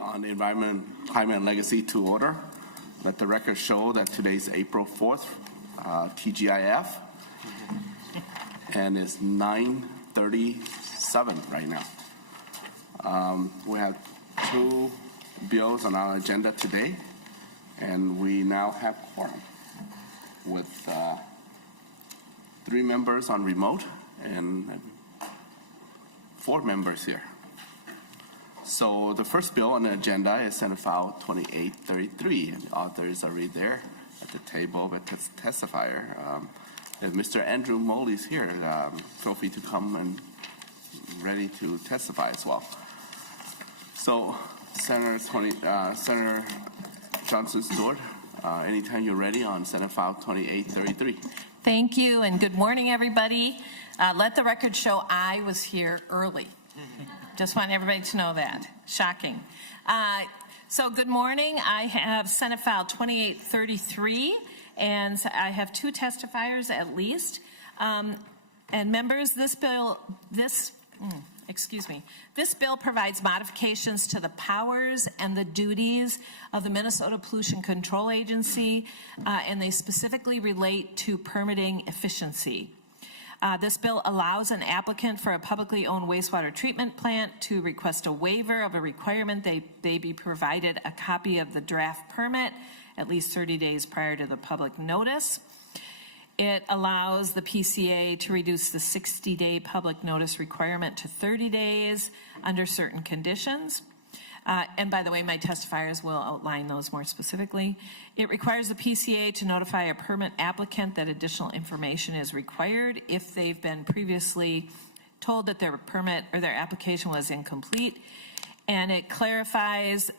on Environment, Climate, and Legacy to order. Let the record show that today's April 4th, TGIF, and it's 9:37 right now. We have two bills on our agenda today, and we now have quorum with 3 members on remote and 4 members here. So the first bill on the agenda is Senate File 2833, and the author is already there at the table with the testifier. If Mr. Andrew Moley is here, feel free to come and ready to testify as well. So Senator Johnson Stewart, anytime you're ready on Senate File 2833. Thank you, and good morning, everybody. Let the record show I was here early. Just want everybody to know that. Shocking. So good morning. I have Senate File 2833, and I have 2 testifiers at least. And members, this bill provides modifications to the powers and the duties of the Minnesota Pollution Control Agency, and they specifically relate to permitting efficiency. This bill allows an applicant for a publicly owned wastewater treatment plant to request a waiver of a requirement they be provided a copy of the draft permit at least 30 days prior to the public notice. It allows the PCA to reduce the 60-day public notice requirement to 30 days under certain conditions. And by the way, my testifiers will outline those more specifically. It requires the PCA to notify a permit applicant that additional information is required if they've been previously told that their permit or their application was incomplete. And it clarifies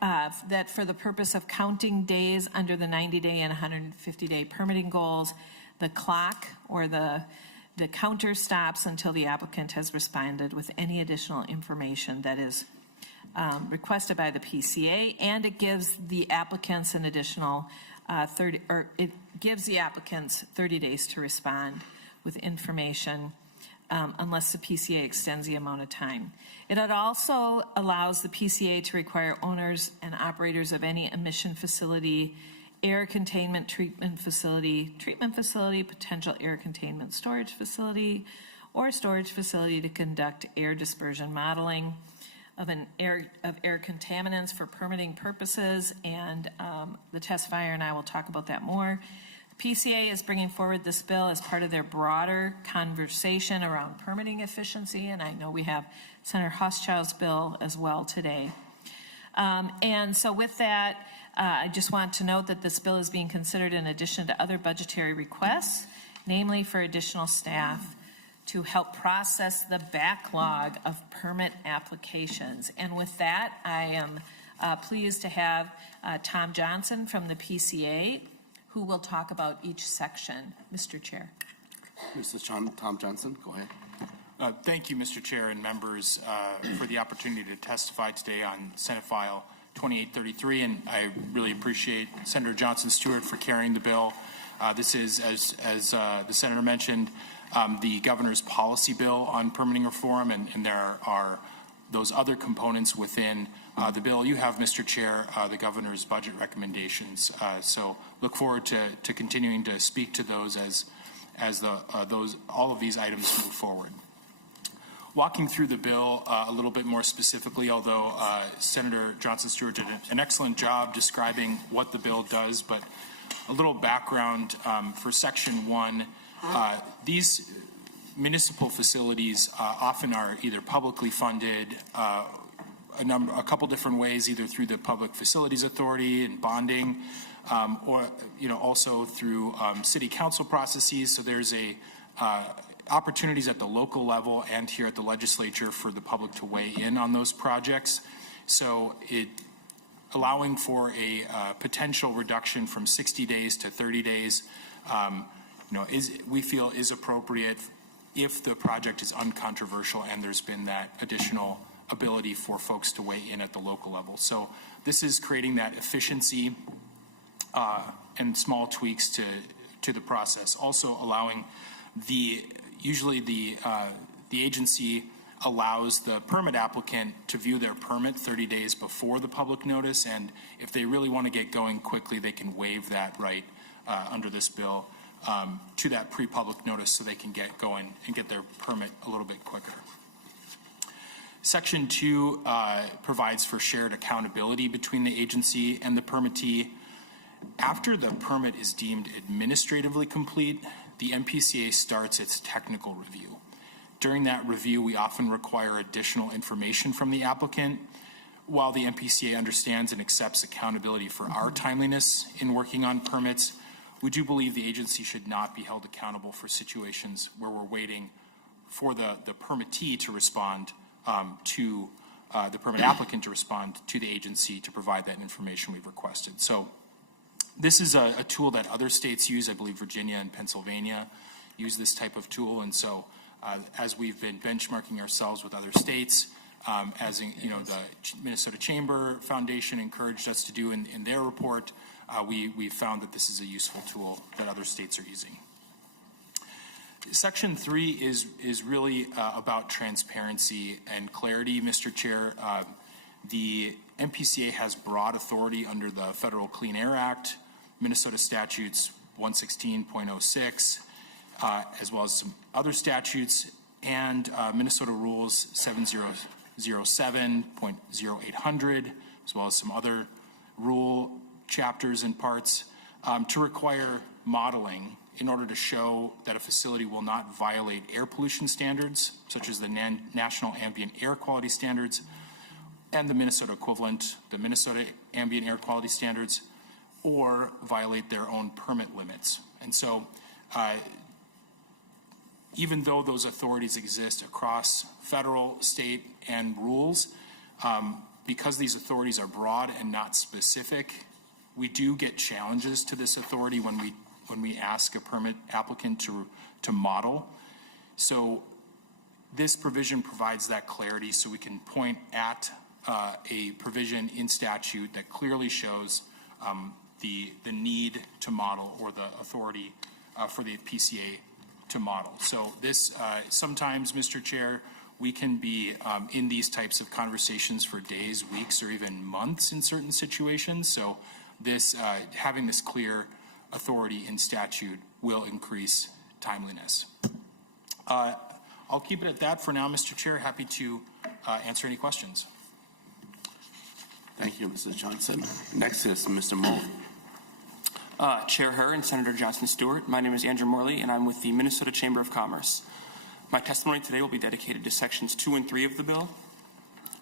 that for the purpose of counting days under the 90-day and 150-day permitting goals, the clock or the counter stops until the applicant has responded with any additional information that is requested by the PCA, and it gives the applicants an additional 30 days to respond with information unless the PCA extends the amount of time. It also allows the PCA to require owners and operators of any emission facility, air containment treatment facility, potential air containment storage facility, or storage facility to conduct air dispersion modeling of air contaminants for permitting purposes, and the testifier and I will talk about that more. The PCA is bringing forward this bill as part of their broader conversation around permitting efficiency, and I know we have Senator Hauschild's bill as well today. And so with that, I just want to note that this bill is being considered in addition to other budgetary requests, namely for additional staff to help process the backlog of permit applications. And with that, I am pleased to have Tom Johnson from the PCA, who will talk about each section. Mr. Chair. Mr. Tom Johnson, go ahead. Thank you, Mr. Chair and members, for the opportunity to testify today on Senate File 2833, and I really appreciate Senator Johnson Stewart for carrying the bill. This is, as the Senator mentioned, the governor's policy bill on permitting reform, and there are those other components within the bill. You have, Mr. Chair, the governor's budget recommendations. So look forward to continuing to speak to those as all of these items move forward. Walking through the bill a little bit more specifically, although Senator Johnson Stewart did an excellent job describing what the bill does, but a little background for Section 1. These municipal facilities often are either publicly funded a couple different ways, either through the Public Facilities Authority and bonding, or also through city council processes. So there's opportunities at the local level and here at the legislature for the public to weigh in on those projects. So allowing for a potential reduction from 60 days to 30 days, we feel is appropriate if the project is uncontroversial and there's been that additional ability for folks to weigh in at the local level. So this is creating that efficiency and small tweaks to the process. Also allowing usually the agency allows the permit applicant to view their permit 30 days before the public notice, and if they really want to get going quickly, they can waive that right under this bill to that pre-public notice so they can get going and get their permit a little bit quicker. Section 2 provides for shared accountability between the agency and the permittee. After the permit is deemed administratively complete, the MPCA starts its technical review. During that review, we often require additional information from the applicant. While the MPCA understands and accepts accountability for our timeliness in working on permits, we do believe the agency should not be held accountable for situations where we're waiting for the permittee to respond to the permit applicant to respond to the agency to provide that information we've requested. So this is a tool that other states use. I believe Virginia and Pennsylvania use this type of tool. And so as we've been benchmarking ourselves with other states, as in, the Minnesota Chamber Foundation encouraged us to do in their report, we found that this is a useful tool that other states are using. Section 3 is really about transparency and clarity, Mr. Chair. The MPCA has broad authority under the Federal Clean Air Act, Minnesota Statutes 116.06, as well as some other statutes, and Minnesota Rules 7007.0800, as well as some other rule chapters and parts, to require modeling in order to show that a facility will not violate air pollution standards, such as the National Ambient Air Quality Standards and the Minnesota equivalent, the Minnesota Ambient Air Quality Standards, or violate their own permit limits. And so even though those authorities exist across federal, state, and rules, because these authorities are broad and not specific, we do get challenges to this authority when we ask a permit applicant to model. So this provision provides that clarity so we can point at a provision in statute that clearly shows the need to model, or the authority for the PCA to model. So this sometimes, Mr. Chair, we can be in these types of conversations for days, weeks, or even months in certain situations. So this having this clear authority in statute will increase timeliness. I'll keep it at that for now, Mr. Chair. Happy to answer any questions. Thank you, Mr. Johnson. Next is Mr. Moe. Chair Herr and Senator Johnson Stewart, my name is Andrew Morley, and I'm with the Minnesota Chamber of Commerce. My testimony today will be dedicated to sections 2 and 3 of the bill.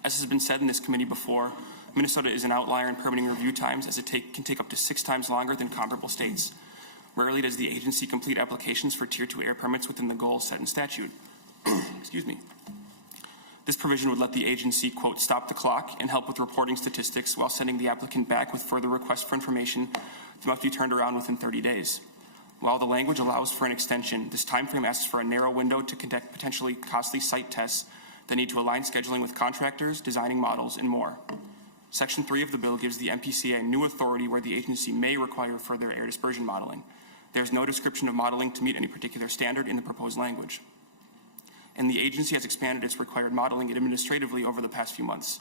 As has been said in this committee before, Minnesota is an outlier in permitting review times, as it can take up to 6 times longer than comparable states. Rarely does the agency complete applications for Tier 2 air permits within the goals set in statute. Excuse me. This provision would let the agency, quote, stop the clock and help with reporting statistics while sending the applicant back with further requests for information that must be turned around within 30 days. While the language allows for an extension, this timeframe asks for a narrow window to conduct potentially costly site tests that need to align scheduling with contractors, designing models, and more. Section 3 of the bill gives the MPCA new authority where the agency may require further air dispersion modeling. There's no description of modeling to meet any particular standard in the proposed language. And the agency has expanded its required modeling administratively over the past few months.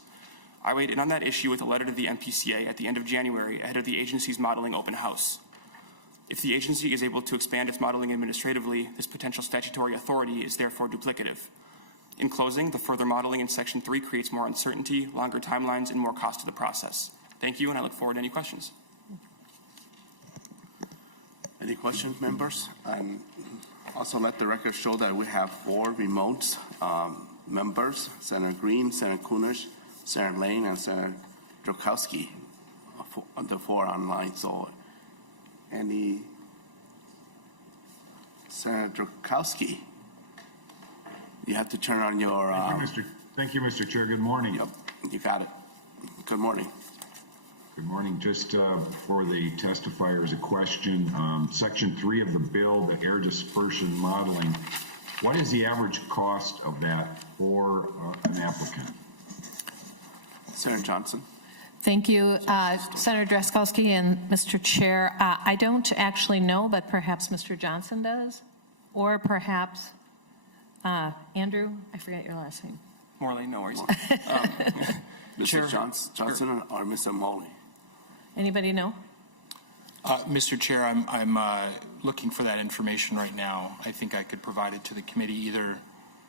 I weighed in on that issue with a letter to the MPCA at the end of January ahead of the agency's modeling open house. If the agency is able to expand its modeling administratively, this potential statutory authority is therefore duplicative. In closing, the further modeling in Section 3 creates more uncertainty, longer timelines, and more cost to the process. Thank you, and I look forward to any questions. Any questions, members? Also let the record show that we have 4 remote members, Senator Green, Senator Kunesh, Senator Lane, and Senator Drokowski, the 4 online. So Senator Drokowski, you have to turn on your... Thank you, Mr. Chair. Good morning. Yep, you got it. Good morning. Good morning. Just for the testifiers, a question. Section 3 of the bill, the air dispersion modeling, what is the average cost of that for an applicant? Senator Johnson. Thank you, Senator Dreskowski and Mr. Chair. I don't actually know, but perhaps Mr. Johnson does, or perhaps Andrew, I forget your last name. Morley, no worries. Mr. Johnson or Mr. Molly? Anybody know? Mr. Chair, I'm looking for that information right now. I think I could provide it to the committee either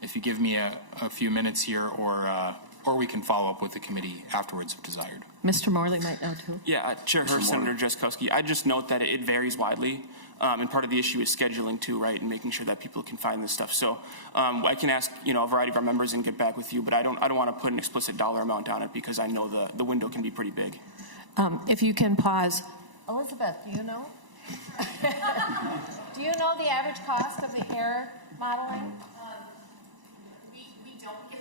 if you give me a few minutes here or we can follow up with the committee afterwards if desired. Mr. Morley might know too. Yeah, Chair Herr, Senator Drazkowski, I just note that it varies widely. And part of the issue is scheduling too, right, and making sure that people can find this stuff. So I can ask, a variety of our members and get back with you, but I don't want to put an explicit dollar amount on it because I know the window can be pretty big. If you can pause. Elizabeth, do you know? Do you know the average cost of the air modeling? We don't get,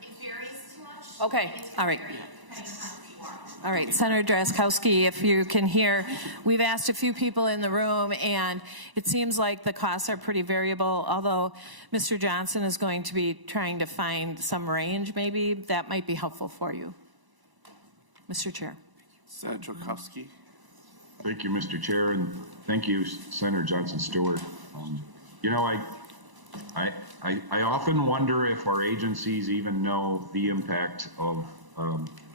it varies too much. Okay, all right. All right, Senator Drazkowski, if you can hear, we've asked a few people in the room, and it seems like the costs are pretty variable, although Mr. Johnson is going to be trying to find some range, maybe. That might be helpful for you. Mr. Chair. Senator Drazkowski. Thank you, Mr. Chair, and thank you, Senator Johnson Stewart. I often wonder if our agencies even know the impact of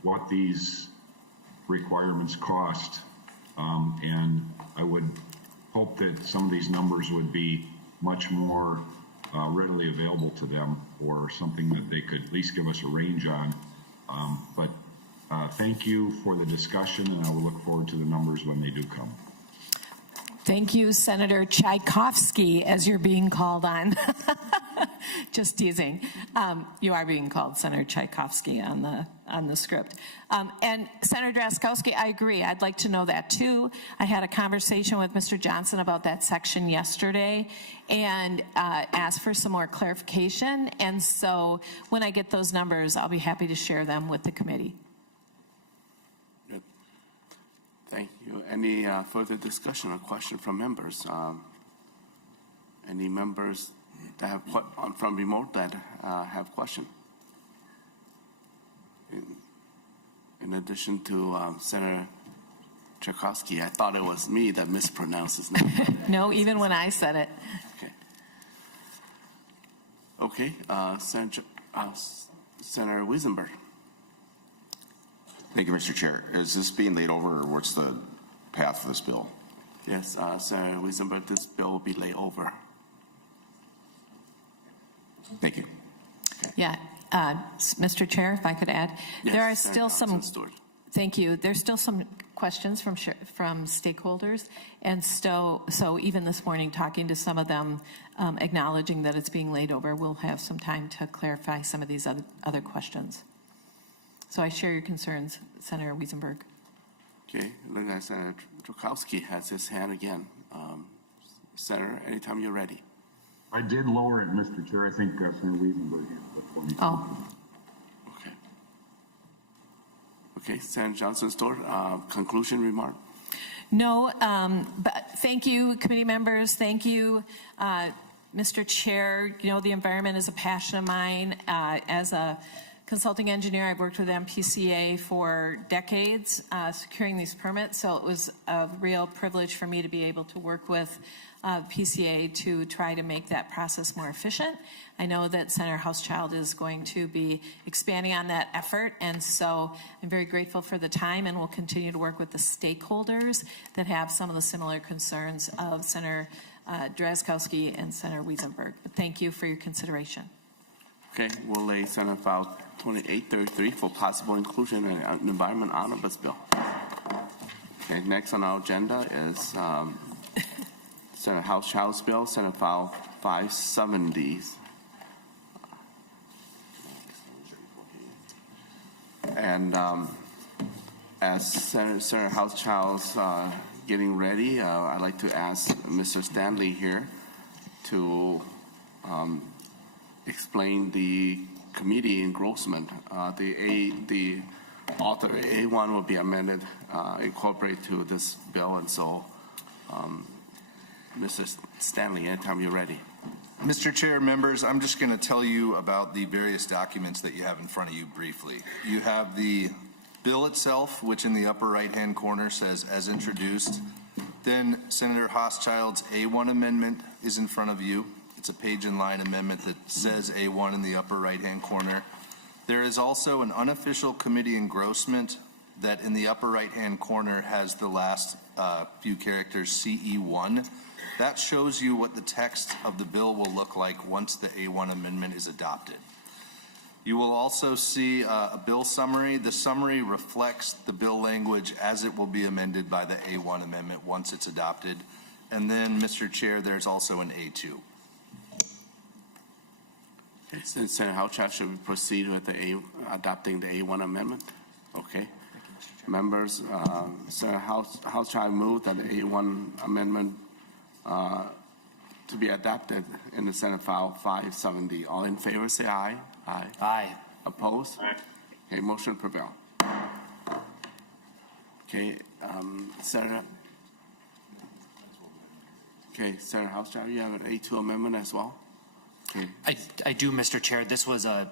what these requirements cost, and I would hope that some of these numbers would be much more readily available to them, or something that they could at least give us a range on. But thank you for the discussion, and I will look forward to the numbers when they do come. Thank you, Senator Tchaikovsky, as you're being called on. Just teasing. You are being called Senator Tchaikovsky on the script. And Senator Drazkowski, I agree. I'd like to know that too. I had a conversation with Mr. Johnson about that section yesterday and asked for some more clarification. And so when I get those numbers, I'll be happy to share them with the committee. Good. Thank you. Any further discussion or question from members? Any members that have from remote that have question? In addition to Senator Tchaikovsky, I thought it was me that mispronounced his name. No, even when I said it. Okay. Senator Wiesenberg. Thank you, Mr. Chair. Is this being laid over, or what's the path for this bill? Yes, Senator Wiesenberg, this bill will be laid over. Thank you. Okay. Yeah, Mr. Chair, if I could add, Yes, there are Senator still some. Johnson Stewart. Thank you. There's still some questions from stakeholders, and so even this morning, talking to some of them, acknowledging that it's being laid over, we'll have some time to clarify some of these other questions. So I share your concerns, Senator Wiesenberg. Okay, look at Senator Drazkowski has his hand again. Senator, anytime you're ready. I did lower it, Mr. Chair. I think Senator Wiesenberg has it. Oh. Okay. Okay, Senator Johnson Stewart, conclusion remark. No, but thank you, committee members. Thank you, Mr. Chair. You know, the environment is a passion of mine. As a consulting engineer, I've worked with MPCA for decades, securing these permits. So it was a real privilege for me to be able to work with PCA to try to make that process more efficient. I know that Senator Hauschild is going to be expanding on that effort, and so I'm very grateful for the time, and we'll continue to work with the stakeholders that have some of the similar concerns of Senator Drazkowski and Senator Wiesenberg. But thank you for your consideration. Okay, we'll lay Senate File 2833 for possible inclusion in an environment omnibus bill. Okay, next on our agenda is Senator Hauschild's bill, Senate File 570. And as Senator Hauschild's getting ready, I'd like to ask Mr. Stanley here to explain the committee engrossment. The author A1 will be amended, incorporated to this bill, and so Mr. Stanley, anytime you're ready. Mr. Chair, members, I'm just going to tell you about the various documents that you have in front of you briefly. You have the bill itself, which in the upper right-hand corner says as introduced. Then Senator Hauschild's A1 amendment is in front of you. It It's a page and line amendment that says A1 in the upper right-hand corner. There is also an unofficial committee engrossment that in the upper right-hand corner has the last few characters CE1. That shows you what the text of the bill will look like once the A1 amendment is adopted. You will also see a bill summary. The summary reflects the bill language as it will be amended by the A1 amendment once it's adopted. And then, Mr. Chair, there's also an A2. Since Senator Hauschild, should we proceed with adopting the A1 amendment? Okay. Members, Senator Hauschild moved that the A1 amendment to be adopted in the Senate File 570. All in favor, say aye. Aye. Aye. Opposed? Aye. Okay, motion prevail. Okay, Senator. Okay, Senator Hauschild, you have an A2 amendment as well? Okay. I do, Mr. Chair. This was a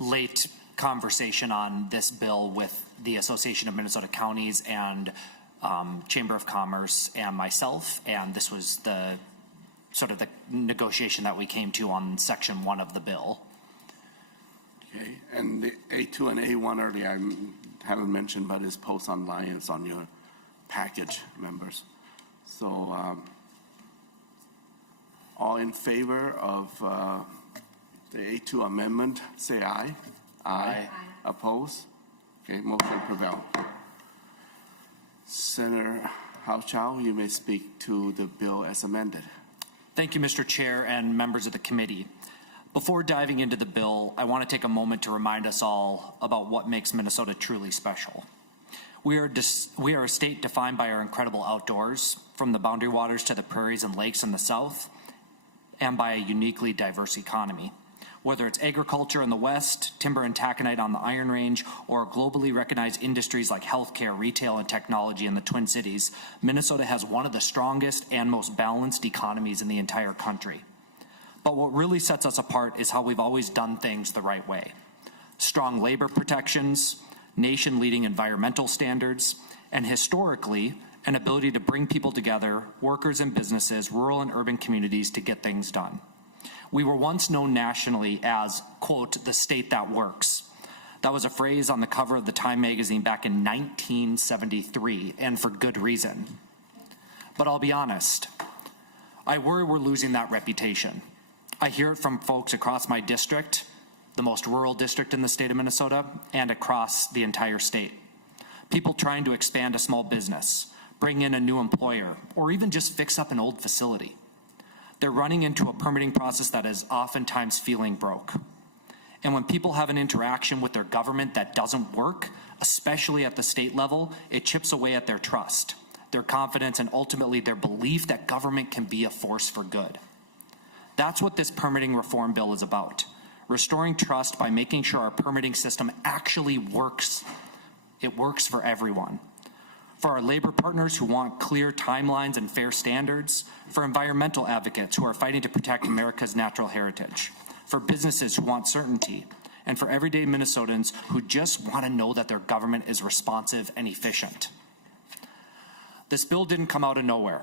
late conversation on this bill with the Association of Minnesota Counties and Chamber of Commerce and myself, and this was the sort of the negotiation that we came to on Section 1 of the bill. Okay, and the A2 and A1 earlier I haven't mentioned, but it's posted online. It's on your package, members. So all in favor of the A2 amendment, say aye. Aye. Opposed? Okay, motion prevail. Senator Hauschild, you may speak to the bill as amended. Thank you, Mr. Chair and members of the committee. Before diving into the bill, I want to take a moment to remind us all about what makes Minnesota truly special. We are a state defined by our incredible outdoors, from the boundary waters to the prairies and lakes in the south, and by a uniquely diverse economy. Whether it's agriculture in the west, timber and taconite on the Iron Range, or globally recognized industries like healthcare, retail, and technology in the Twin Cities, Minnesota has one of the strongest and most balanced economies in the entire country. But what really sets us apart is how we've always done things the right way. Strong labor protections, nation-leading environmental standards, and historically, an ability to bring people together, workers and businesses, rural and urban communities, to get things done. We were once known nationally as, quote, the state that works. That was a phrase on the cover of the Time magazine back in 1973, and for good reason. But I'll be honest, I worry we're losing that reputation. I hear it from folks across my district, the most rural district in the state of Minnesota, and across the entire state. People trying to expand a small business, bring in a new employer, or even just fix up an old facility. They're running into a permitting process that is oftentimes feeling broke. And when people have an interaction with their government that doesn't work, especially at the state level, it chips away at their trust, their confidence, and ultimately their belief that government can be a force for good. That's what this permitting reform bill is about, restoring trust by making sure our permitting system actually works. It works for everyone. For our labor partners who want clear timelines and fair standards, for environmental advocates who are fighting to protect America's natural heritage, for businesses who want certainty, and for everyday Minnesotans who just want to know that their government is responsive and efficient. This bill didn't come out of nowhere.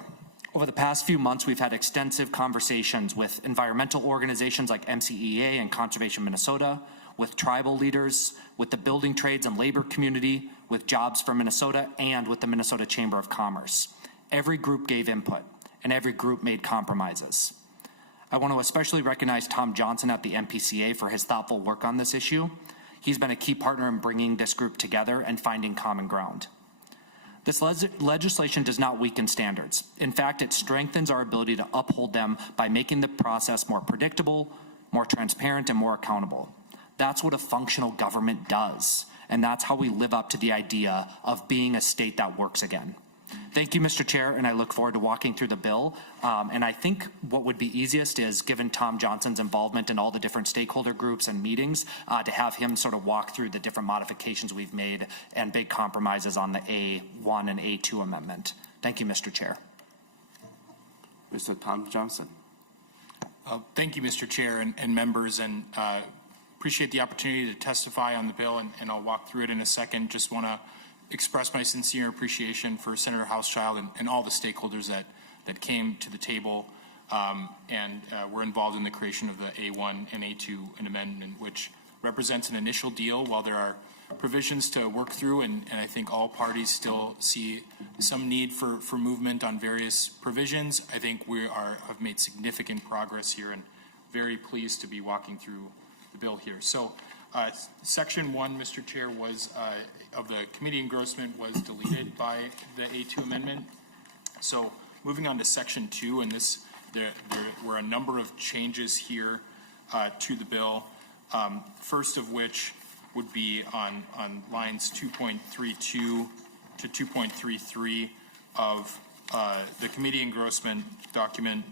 Over the past few months, we've had extensive conversations with environmental organizations like MCEA and Conservation Minnesota, with tribal leaders, with the building trades and labor community, with Jobs for Minnesota, and with the Minnesota Chamber of Commerce. Every group gave input, and every group made compromises. I want to especially recognize Tom Johnson at the MPCA for his thoughtful work on this issue. He's been a key partner in bringing this group together and finding common ground. This legislation does not weaken standards. In fact, it strengthens our ability to uphold them by making the process more predictable, more transparent, and more accountable. That's what a functional government does, and that's how we live up to the idea of being a state that works again. Thank you, Mr. Chair, and I look forward to walking through the bill. And I think what would be easiest is, given Tom Johnson's involvement in all the different stakeholder groups and meetings, to have him sort of walk through the different modifications we've made and big compromises on the A1 and A2 amendment. Thank you, Mr. Chair. Mr. Tom Johnson. Thank you, Mr. Chair and members, and appreciate the opportunity to testify on the bill, and I'll walk through it in a second. Just want to express my sincere appreciation for Senator Hauschild and all the stakeholders that came to the table and we're involved in the creation of the A1 and A2 amendment, which represents an initial deal. While there are provisions to work through, and I think all parties still see some need for movement on various provisions, I think we have made significant progress here, and very pleased to be walking through the bill here. So Section 1, Mr. Chair, was of the committee engrossment was deleted by the A2 amendment. So moving on to Section 2, and there were a number of changes here to the bill. First of which would be on lines 2.32 to 2.33 of the committee engrossment document.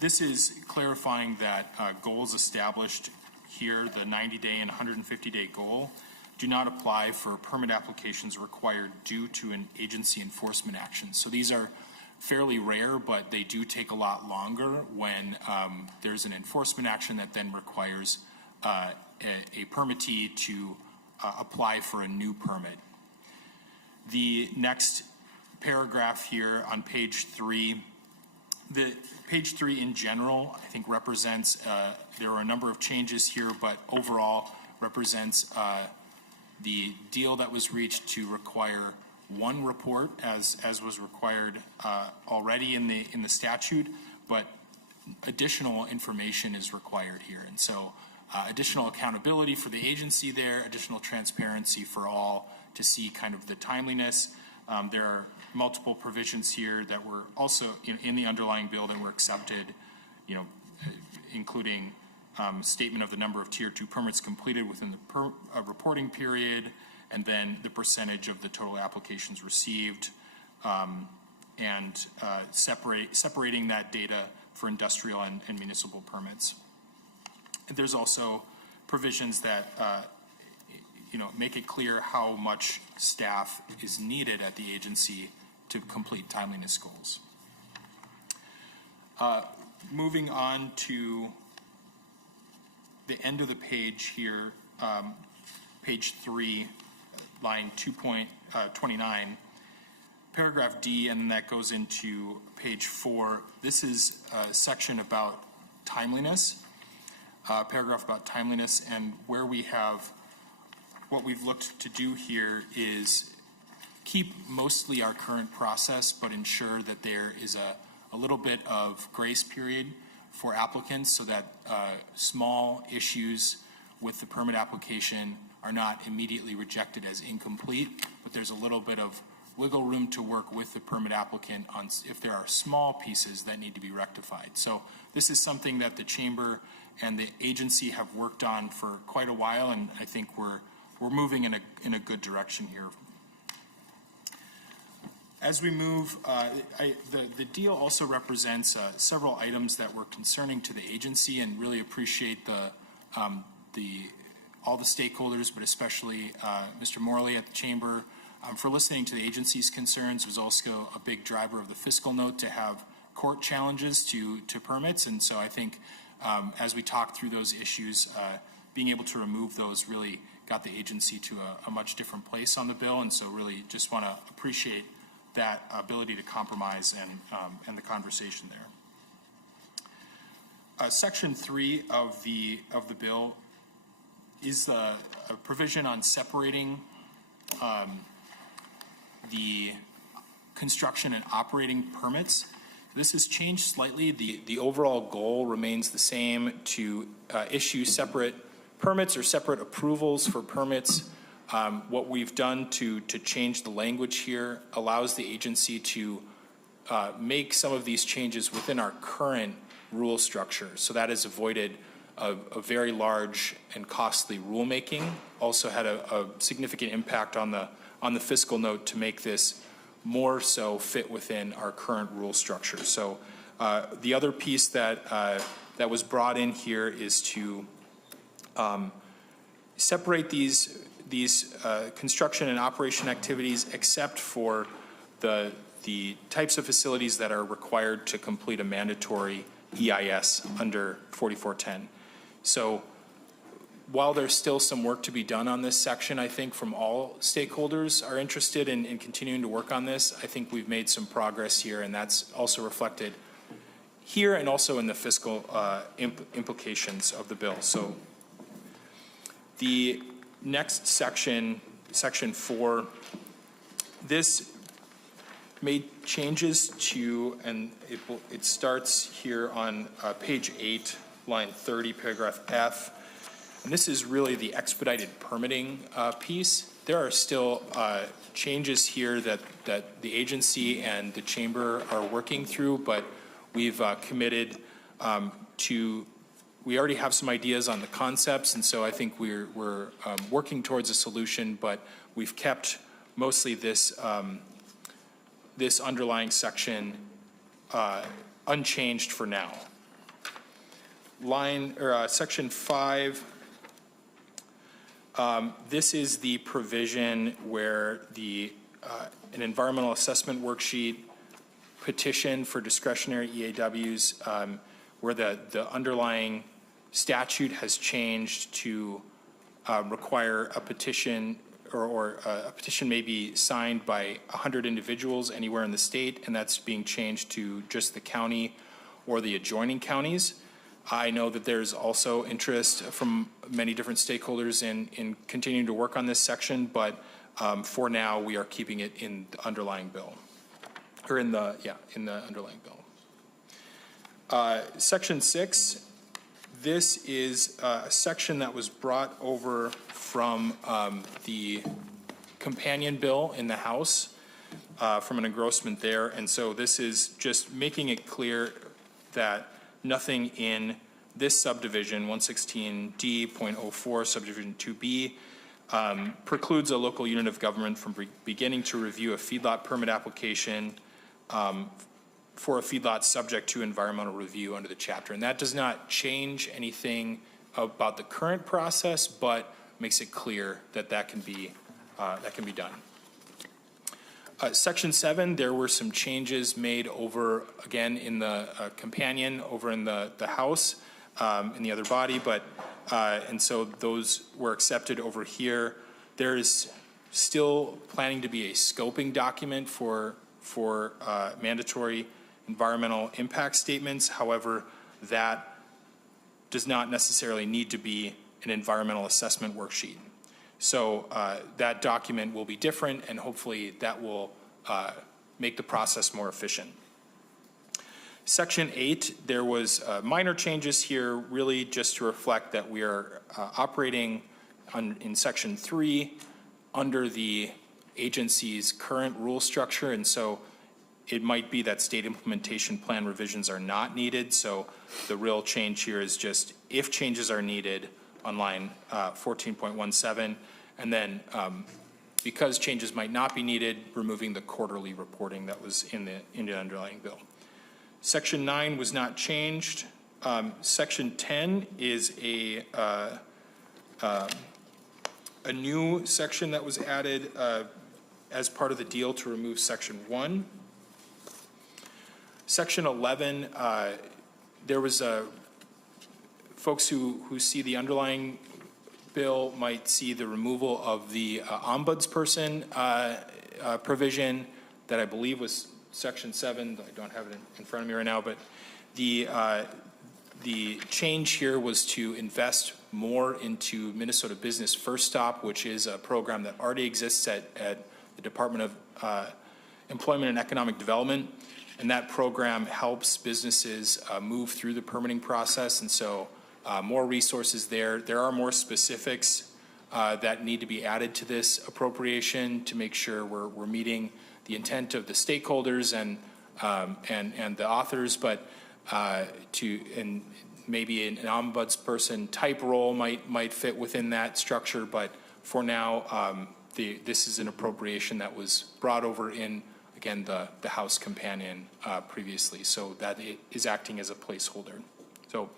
This is clarifying that goals established here, the 90-day and 150-day goal, do not apply for permit applications required due to an agency enforcement action. So these are fairly rare, but they do take a lot longer when there's an enforcement action that then requires a permittee to apply for a new permit. The next paragraph here on page 3, the page 3 in general, I think represents, there are a number of changes here, but overall represents the deal that was reached to require one report as was required already in the statute, but additional information is required here. And so additional accountability for the agency there, additional transparency for all to see kind of the timeliness. There are multiple provisions here that were also in the underlying bill that were accepted, including statement of the number of Tier 2 permits completed within the reporting period, and then the percentage of the total applications received, and separating that data for industrial and municipal permits. There's also provisions that make it clear how much staff is needed at the agency to complete timeliness goals. Moving on to the end of the page here, page 3, line 2.29, paragraph D, and that goes into page 4. This is a section about timeliness, paragraph about timeliness, and where we have, what we've looked to do here is keep mostly our current process, but ensure that there is a little bit of grace period for applicants so that small issues with the permit application are not immediately rejected as incomplete, but there's a little bit of wiggle room to work with the permit applicant on if there are small pieces that need to be rectified. So this is something that the Chamber and the agency have worked on for quite a while, and I think we're moving in a good direction here. As we move, the deal also represents several items that were concerning to the agency, and really appreciate all the stakeholders, but especially Mr. Morley at the Chamber for listening to the agency's concerns. It was also a big driver of the fiscal note to have court challenges to permits, and so I think as we talk through those issues, being able to remove those really got the agency to a much different place on the bill, and so really just want to appreciate that ability to compromise and the conversation there. Section 3 of the bill is a provision on separating the construction and operating permits. This has changed slightly. The overall goal remains the same, to issue separate permits or separate approvals for permits. What we've done to change the language here allows the agency to make some of these changes within our current rule structure. So that has avoided a very large and costly rulemaking. Also had a significant impact on the fiscal note to make this more so fit within our current rule structure. So the other piece that was brought in here is to separate these construction and operation activities, except for the types of facilities that are required to complete a mandatory EIS under 4410. So while there's still some work to be done on this section, I think from all stakeholders are interested in continuing to work on this, I think we've made some progress here, and that's also reflected here and also in the fiscal implications of the bill. So the next section, section 4, this made changes to, and it starts here on page 8, line 30, paragraph F. And this is really the expedited permitting piece. There are still changes here that the agency and the chamber are working through, but we've committed to, we already have some ideas on the concepts, and so I think we're working towards a solution, but we've kept mostly this this underlying section unchanged for now. Section 5, this is the provision where an environmental assessment worksheet petition for discretionary EAWs, where the underlying statute has changed to require a petition, or a petition may be signed by 100 individuals anywhere in the state, and that's being changed to just the county or the adjoining counties. I know that there's also interest from many different stakeholders in continuing to work on this section, but for now we are keeping it in the underlying bill, or in the underlying bill. Section 6, this is a section that was brought over from the companion bill in the House, from an engrossment there, and so this is just making it clear that nothing in this subdivision, 116D.04, subdivision 2B, precludes a local unit of government from beginning to review a feedlot permit application for a feedlot subject to environmental review under the chapter. And that does not change anything about the current process, but makes it clear that that can be done. Section 7, there were some changes made over, again, in the companion, over in the House, in the other body, but, and so those were accepted over here. There's still planning to be a scoping document for mandatory environmental impact statements. However, that does not necessarily need to be an environmental assessment worksheet. So that document will be different, and hopefully that will make the process more efficient. Section 8, there was minor changes here, really just to reflect that we are operating in Section 3 under the agency's current rule structure, and so it might be that state implementation plan revisions are not needed. So the real change here is just if changes are needed on line 14.17, and then because changes might not be needed, removing the quarterly reporting that was in the underlying bill. Section 9 was not changed. Section 10 is a new section that was added as part of the deal to remove Section 1. Section 11, there was folks who see the underlying bill might see the removal of the ombudsperson provision that I believe was Section 7. I don't have it in front of me right now, but the change here was to invest more into Minnesota Business First Stop, which is a program that already exists at the Department of Employment and Economic Development. And that program helps businesses move through the permitting process, and so more resources there. There are more specifics that need to be added to this appropriation to make sure we're meeting the intent of the stakeholders and the authors, but and maybe an ombudsperson type role might fit within that structure. But for now, this is an appropriation that was brought over in, again, the House companion previously, so that it is acting as a placeholder. So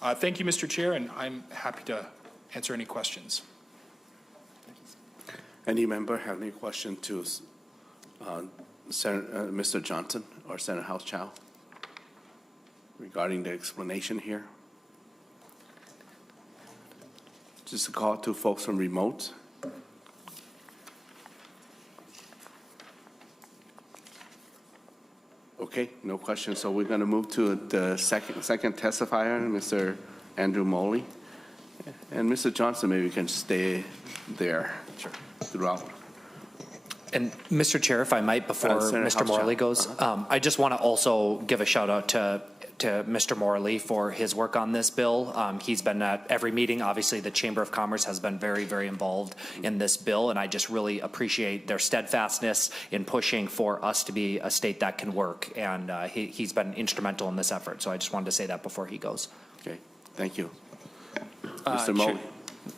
thank you, Mr. Chair, and I'm happy to answer any questions. Any member have any question to Mr. Johnson or Senator Hauschild regarding the explanation here? Just a call to folks from remote. Okay. Okay, no questions. So we're going to move to the second testifier, Mr. Andrew Morley. And Mr. Johnson, maybe you can stay there throughout. And Mr. Chair, if I might, before Senator Mr. Morley Hauschild. goes, I just want to also give a shout out to Mr. Morley for his work on this bill. He's been at every meeting. Obviously, the Chamber of Commerce has been very, very involved in this bill, and I just really appreciate their steadfastness in pushing for us to be a state that can work. And he's been instrumental in this effort. So I just wanted to say that before he goes. Okay, thank you. Mr. Morley.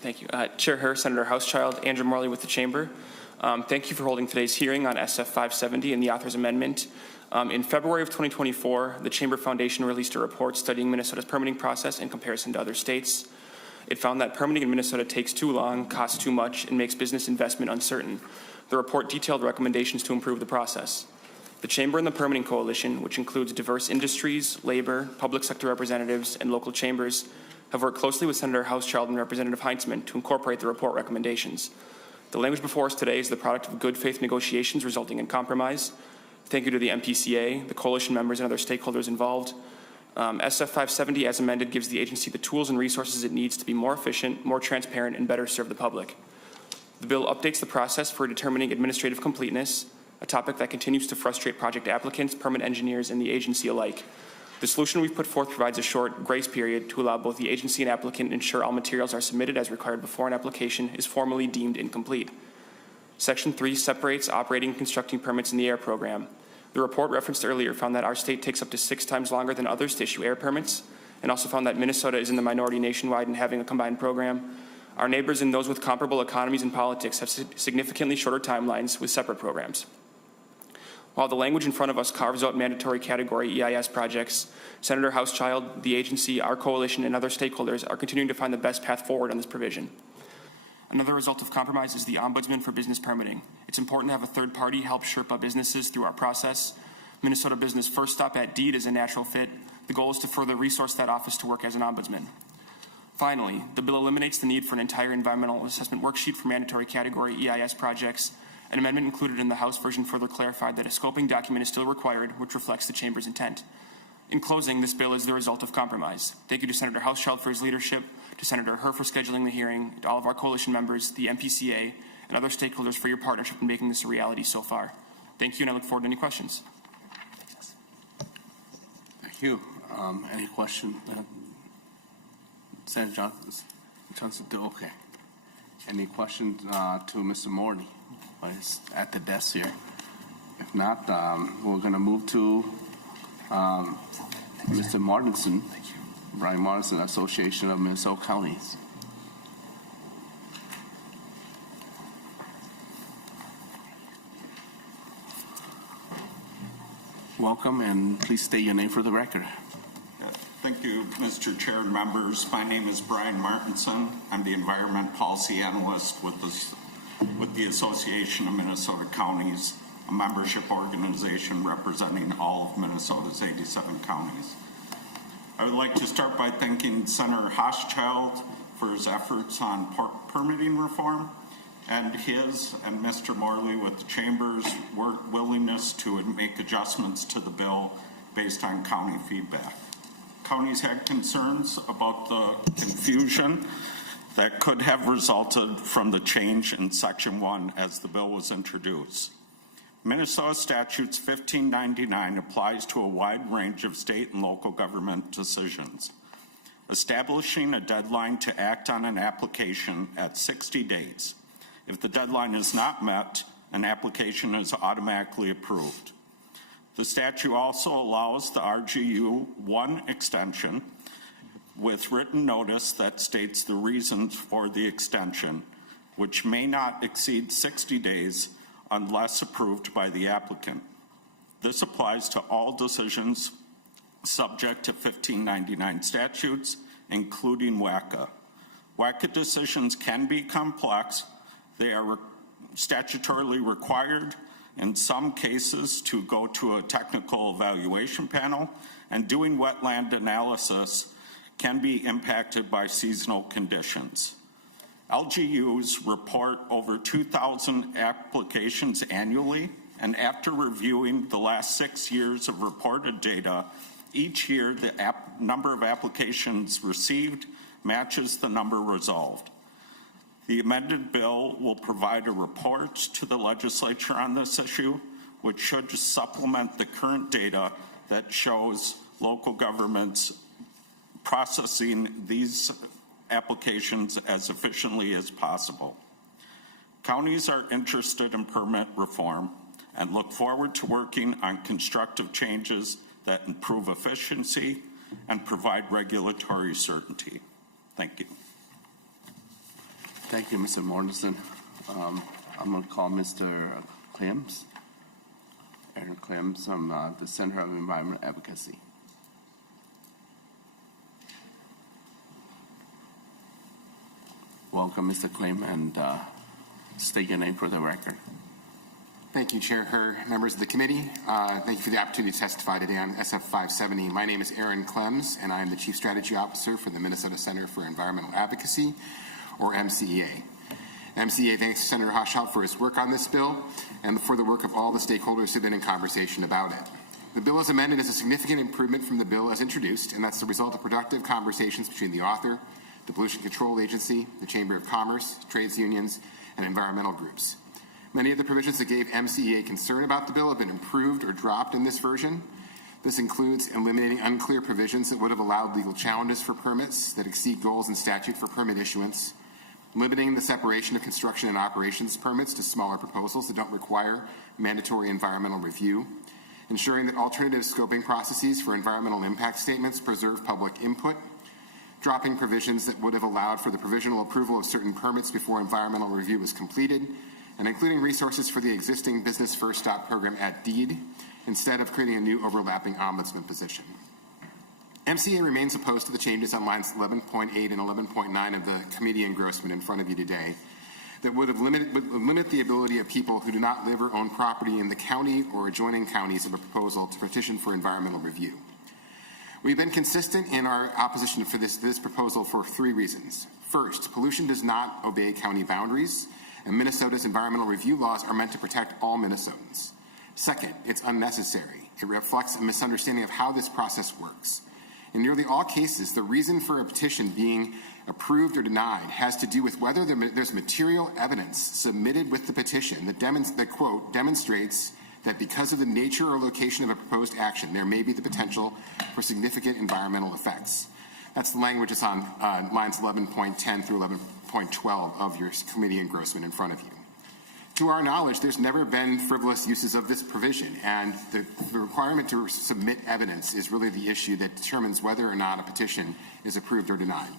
Thank you. Chair Herr, Senator Hauschild, Andrew Morley with the Chamber. Thank you for holding today's hearing on SF 570 and the author's amendment. In February of 2024, the Chamber Foundation released a report studying Minnesota's permitting process in comparison to other states. It found that permitting in Minnesota takes too long, costs too much, and makes business investment uncertain. The report detailed recommendations to improve the process. The Chamber and the Permitting Coalition, which includes diverse industries, labor, public sector representatives, and local chambers, have worked closely with Senator Hauschild and Representative Heintzman to incorporate the report recommendations. The language before us today is the product of good faith negotiations resulting in compromise. Thank you to the MPCA, the coalition members, and other stakeholders involved. SF 570, as amended, gives the agency the tools and resources it needs to be more efficient, more transparent, and better serve the public. The bill updates the process for determining administrative completeness, a topic that continues to frustrate project applicants, permit engineers, and the agency alike. The solution we've put forth provides a short grace period to allow both the agency and applicant to ensure all materials are submitted as required before an application is formally deemed incomplete. Section 3 separates operating and constructing permits in the AIR program. The report referenced earlier found that our state takes up to 6 times longer than others to issue AIR permits, and also found that Minnesota is in the minority nationwide in having a combined program. Our neighbors and those with comparable economies and politics have significantly shorter timelines with separate programs. While the language in front of us carves out mandatory category EIS projects, Senator Hauschild, the agency, our coalition, and other stakeholders are continuing to find the best path forward on this provision. Another result of compromise is the Ombudsman for Business Permitting. It's important to have a third party help Sherpa businesses through our process. Minnesota Business First Stop at Deed is a natural fit. The goal is to further resource that office to work as an ombudsman. Finally, the bill eliminates the need for an entire environmental assessment worksheet for mandatory category EIS projects. An amendment included in the House version further clarified that a scoping document is still required, which reflects the Chamber's intent. In closing, this bill is the result of compromise. Thank you to Senator Hauschild for his leadership, to Senator Herr for scheduling the hearing, to all of our coalition members, the MPCA, and other stakeholders for your partnership in making this a reality so far. Thank you, and I look forward to any questions. Thank you. Any question? Senator Johnson? Okay. Any questions to Mr. Morley? Is at the desk here. If not, we're going to move to Mr. Martinson, Brian Martinson, Association of Minnesota Counties. Welcome, and please state your name for the record. Thank you, Mr. Chair and members. My name is Brian Martinson. I'm the Environment Policy Analyst with the Association of Minnesota Counties, a membership organization representing all of Minnesota's 87 counties. I would like to start by thanking Senator Hauschild for his efforts on permitting reform and his and Mr. Morley with the Chamber's willingness to make adjustments to the bill based on county feedback. Counties had concerns about the confusion that could have resulted from the change in Section 1 as the bill was introduced. Minnesota Statutes 1599 applies to a wide range of state and local government decisions. Establishing a deadline to act on an application at 60 days. If the deadline is not met, an application is automatically approved. The statute also allows the RGU 1 extension with written notice that states the reasons for the extension, which may not exceed 60 days unless approved by the applicant. This applies to all decisions subject to 1599 statutes, including WACA. WACA decisions can be complex. They are statutorily required in some cases to go to a technical evaluation panel, and doing wetland analysis can be impacted by seasonal conditions. LGUs report over 2,000 applications annually, and after reviewing the last 6 years of reported data, each year the number of applications received matches the number resolved. The amended bill will provide a report to the legislature on this issue, which should supplement the current data that shows local governments processing these applications as efficiently as possible. Counties are interested in permit reform and look forward to working on constructive changes that improve efficiency and provide regulatory certainty. Thank you. Thank you, Mr. Morrison. I'm going to call Mr. Clems, Aaron Clems from the Center of Environmental Advocacy. Welcome, Mr. Clem, and state your name for the record. Thank you, Chair Herr, members of the committee. Thank you for the opportunity to testify today on SF 570. My name is Aaron Clems, and I am the Chief Strategy Officer for the Minnesota Center for Environmental Advocacy, or MCEA. MCEA thanks Senator Hauschild for his work on this bill and for the work of all the stakeholders who have been in conversation about it. The bill as amended is a significant improvement from the bill as introduced, and that's the result of productive conversations between the author, the Pollution Control Agency, the Chamber of Commerce, trades unions, and environmental groups. Many of the provisions that gave MCEA concern about the bill have been improved or dropped in this version. This includes eliminating unclear provisions that would have allowed legal challenges for permits that exceed goals in statute for permit issuance, limiting the separation of construction and operations permits to smaller proposals that don't require mandatory environmental review, ensuring that alternative scoping processes for environmental impact statements preserve public input, dropping provisions that would have allowed for the provisional approval of certain permits before environmental review was completed, and including resources for the existing Business First Stop program at deed, instead of creating a new overlapping ombudsman position. MCA remains opposed to the changes on lines 11.8 and 11.9 of the committee engrossment in front of you today that would limit the ability of people who do not live or own property in the county or adjoining counties of a proposal to petition for environmental review. We've been consistent in our opposition for this proposal for 3 reasons. First, pollution does not obey county boundaries, and Minnesota's environmental review laws are meant to protect all Minnesotans. Second, it's unnecessary. It reflects a misunderstanding of how this process works. In nearly all cases, the reason for a petition being approved or denied has to do with whether there's material evidence submitted with the petition that quote, demonstrates that because of the nature or location of a proposed action, there may be the potential for significant environmental effects. That's the language that's on lines 11.10 through 11.12 of your committee engrossment in front of you. To our knowledge, there's never been frivolous uses of this provision, and the requirement to submit evidence is really the issue that determines whether or not a petition is approved or denied.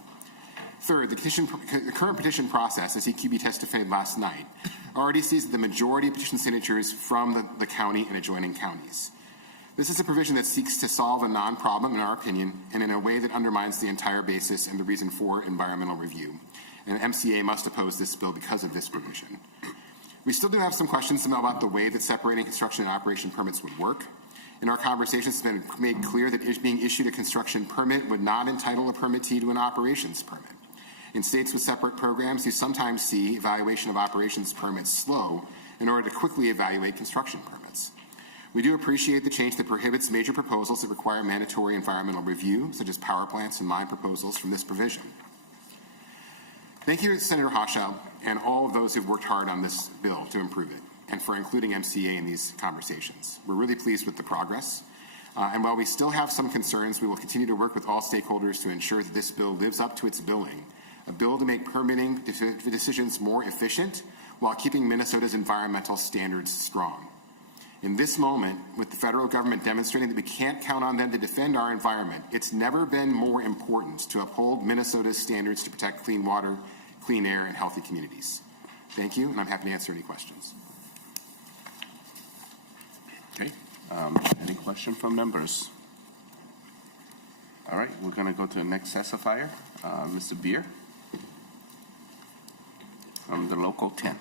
Third, the current petition process, as EQB testified last night, already sees the majority of petition signatures from the county and adjoining counties. This is a provision that seeks to solve a non-problem, in our opinion, and in a way that undermines the entire basis and the reason for environmental review. And MCA must oppose this bill because of this provision. We still do have some questions about the way that separating construction and operation permits would work. In our conversations, it's been made clear that being issued a construction permit would not entitle a permittee to an operations permit. In states with separate programs, you sometimes see evaluation of operations permits slow in order to quickly evaluate construction permits. We do appreciate the change that prohibits major proposals that require mandatory environmental review, such as power plants and mine proposals, from this provision. Thank you to Senator Hauschild and all of those who've worked hard on this bill to improve it, and for including MCA in these conversations. We're really pleased with the progress. And while we still have some concerns, we will continue to work with all stakeholders to ensure that this bill lives up to its billing, a bill to make permitting decisions more efficient while keeping Minnesota's environmental standards strong. In this moment, with the federal government demonstrating that we can't count on them to defend our environment, it's never been more important to uphold Minnesota's standards to protect clean water, clean air, and healthy communities. Thank you, and I'm happy to answer any questions. Okay. Any question from members? All right, we're going to go to the next testifier, Mr. Beer from the local 10.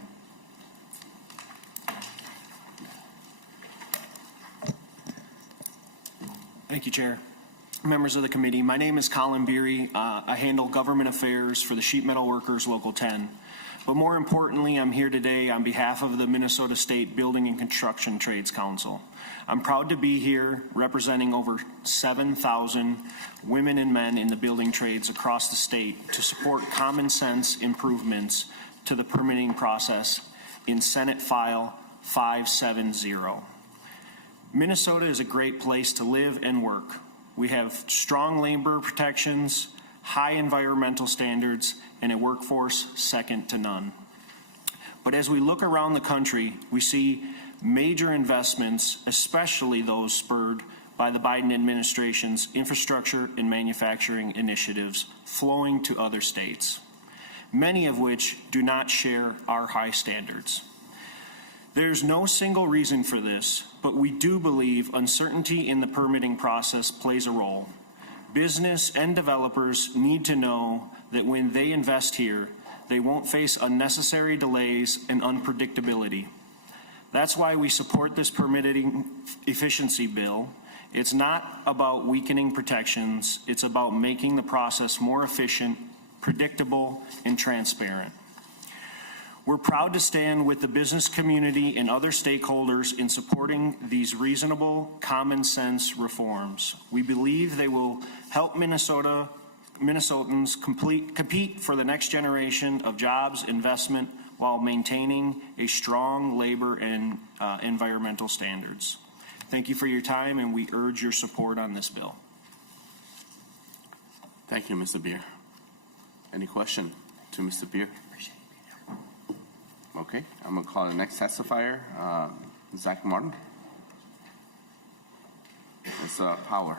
Thank you, Chair. members of the committee. My name is Colin Beery. I handle government affairs for the Sheet Metal Workers Local 10. But more importantly, I'm here today on behalf of the Minnesota State Building and Construction Trades Council. I'm proud to be here representing over 7,000 women and men in the building trades across the state to support common sense improvements to the permitting process in Senate File 570. Minnesota is a great place to live and work. We have strong labor protections, high environmental standards, and a workforce second to none. But as we look around the country, we see major investments, especially those spurred by the Biden administration's infrastructure and manufacturing initiatives, flowing to other states, many of which do not share our high standards. There's no single reason for this, but we do believe uncertainty in the permitting process plays a role. Business and developers need to know that when they invest here, they won't face unnecessary delays and unpredictability. That's why we support this permitting efficiency bill. It's not about weakening protections, it's about making the process more efficient, predictable, and transparent. We're proud to stand with the business community and other stakeholders in supporting these reasonable, common sense reforms. We believe they will help Minnesotans compete for the next generation of jobs, investment, while maintaining a strong labor and environmental standards. Thank you for your time, and we urge your support on this bill. Thank you, Mr. Beer. Any question to Mr. Beer? Okay, I'm going to call the next testifier, Zach Martin. It's Power.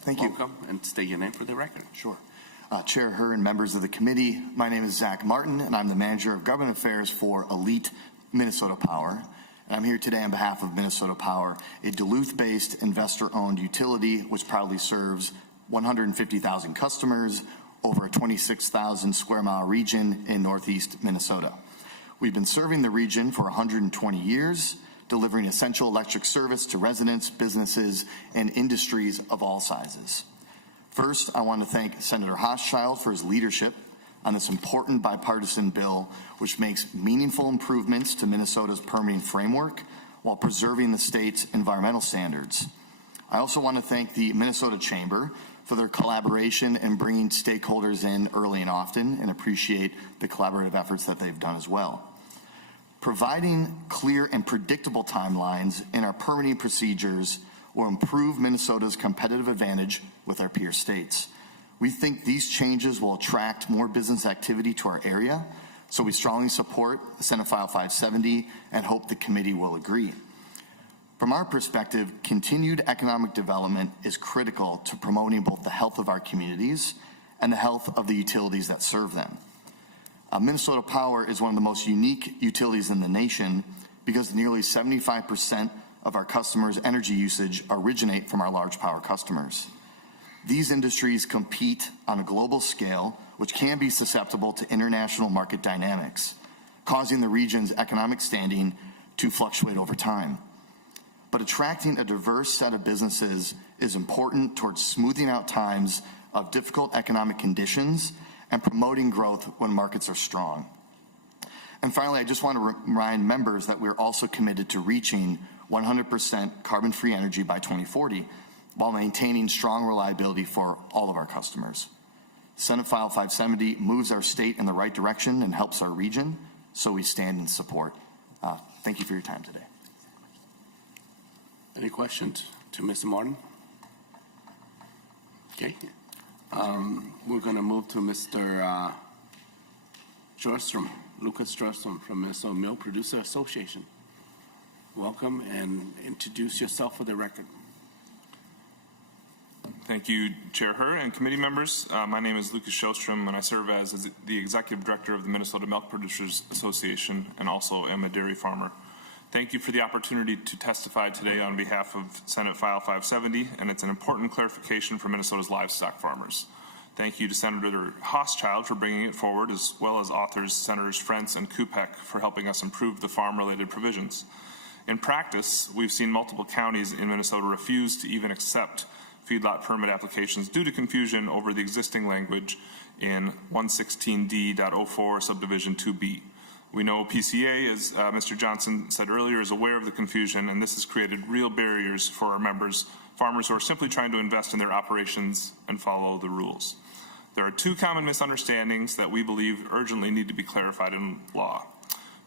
Thank you. Welcome, and state your name for the record. Sure. Chair Herr and members of the committee, my name is Zach Martin, and I'm the Manager of Government Affairs for Elite Minnesota Power. And I'm here today on behalf of Minnesota Power, a Duluth-based investor-owned utility which proudly serves 150,000 customers over a 26,000 square mile region in northeast Minnesota. We've been serving the region for 120 years, delivering essential electric service to residents, businesses, and industries of all sizes. First, I want to thank Senator Hauschild for his leadership on this important bipartisan bill, which makes meaningful improvements to Minnesota's permitting framework while preserving the state's environmental standards. I also want to thank the Minnesota Chamber for their collaboration in bringing stakeholders in early and often, and appreciate the collaborative efforts that they've done as well. Providing clear and predictable timelines in our permitting procedures will improve Minnesota's competitive advantage with our peer states. We think these changes will attract more business activity to our area, so we strongly support Senate File 570 and hope the committee will agree. From our perspective, continued economic development is critical to promoting both the health of our communities and the health of the utilities that serve them. Minnesota Power is one of the most unique utilities in the nation because nearly 75% of our customers' energy usage originate from our large power customers. These industries compete on a global scale, which can be susceptible to international market dynamics, causing the region's economic standing to fluctuate over time. But attracting a diverse set of businesses is important towards smoothing out times of difficult economic conditions and promoting growth when markets are strong. And finally, I just want to remind members that we're also committed to reaching 100% carbon-free energy by 2040 while maintaining strong reliability for all of our customers. Senate File 570 moves our state in the right direction and helps our region, so we stand in support. Thank you for your time today. Any questions to Mr. Martin? Okay. We're going to move to Mr. Sjöström, Lucas Sjöström from Minnesota Milk Producer Association. Welcome, and introduce yourself for the record. Thank you, Chair Herr and committee members. My name is Lucas Sjöström, and I serve as the Executive Director of the Minnesota Milk Producers Association, and also am a dairy farmer. Thank you for the opportunity to testify today on behalf of Senate File 570, and it's an important clarification for Minnesota's livestock farmers. Thank you to Senator Hauschild for bringing it forward, as well as authors Senators Frentz and Kupek for helping us improve the farm-related provisions. In practice, we've seen multiple counties in Minnesota refuse to even accept feedlot permit applications due to confusion over the existing language in 116D.04 subdivision 2B. We know PCA, as Mr. Johnson said earlier, is aware of the confusion, and this has created real barriers for our members, farmers who are simply trying to invest in their operations and follow the rules. There are two common misunderstandings that we believe urgently need to be clarified in law.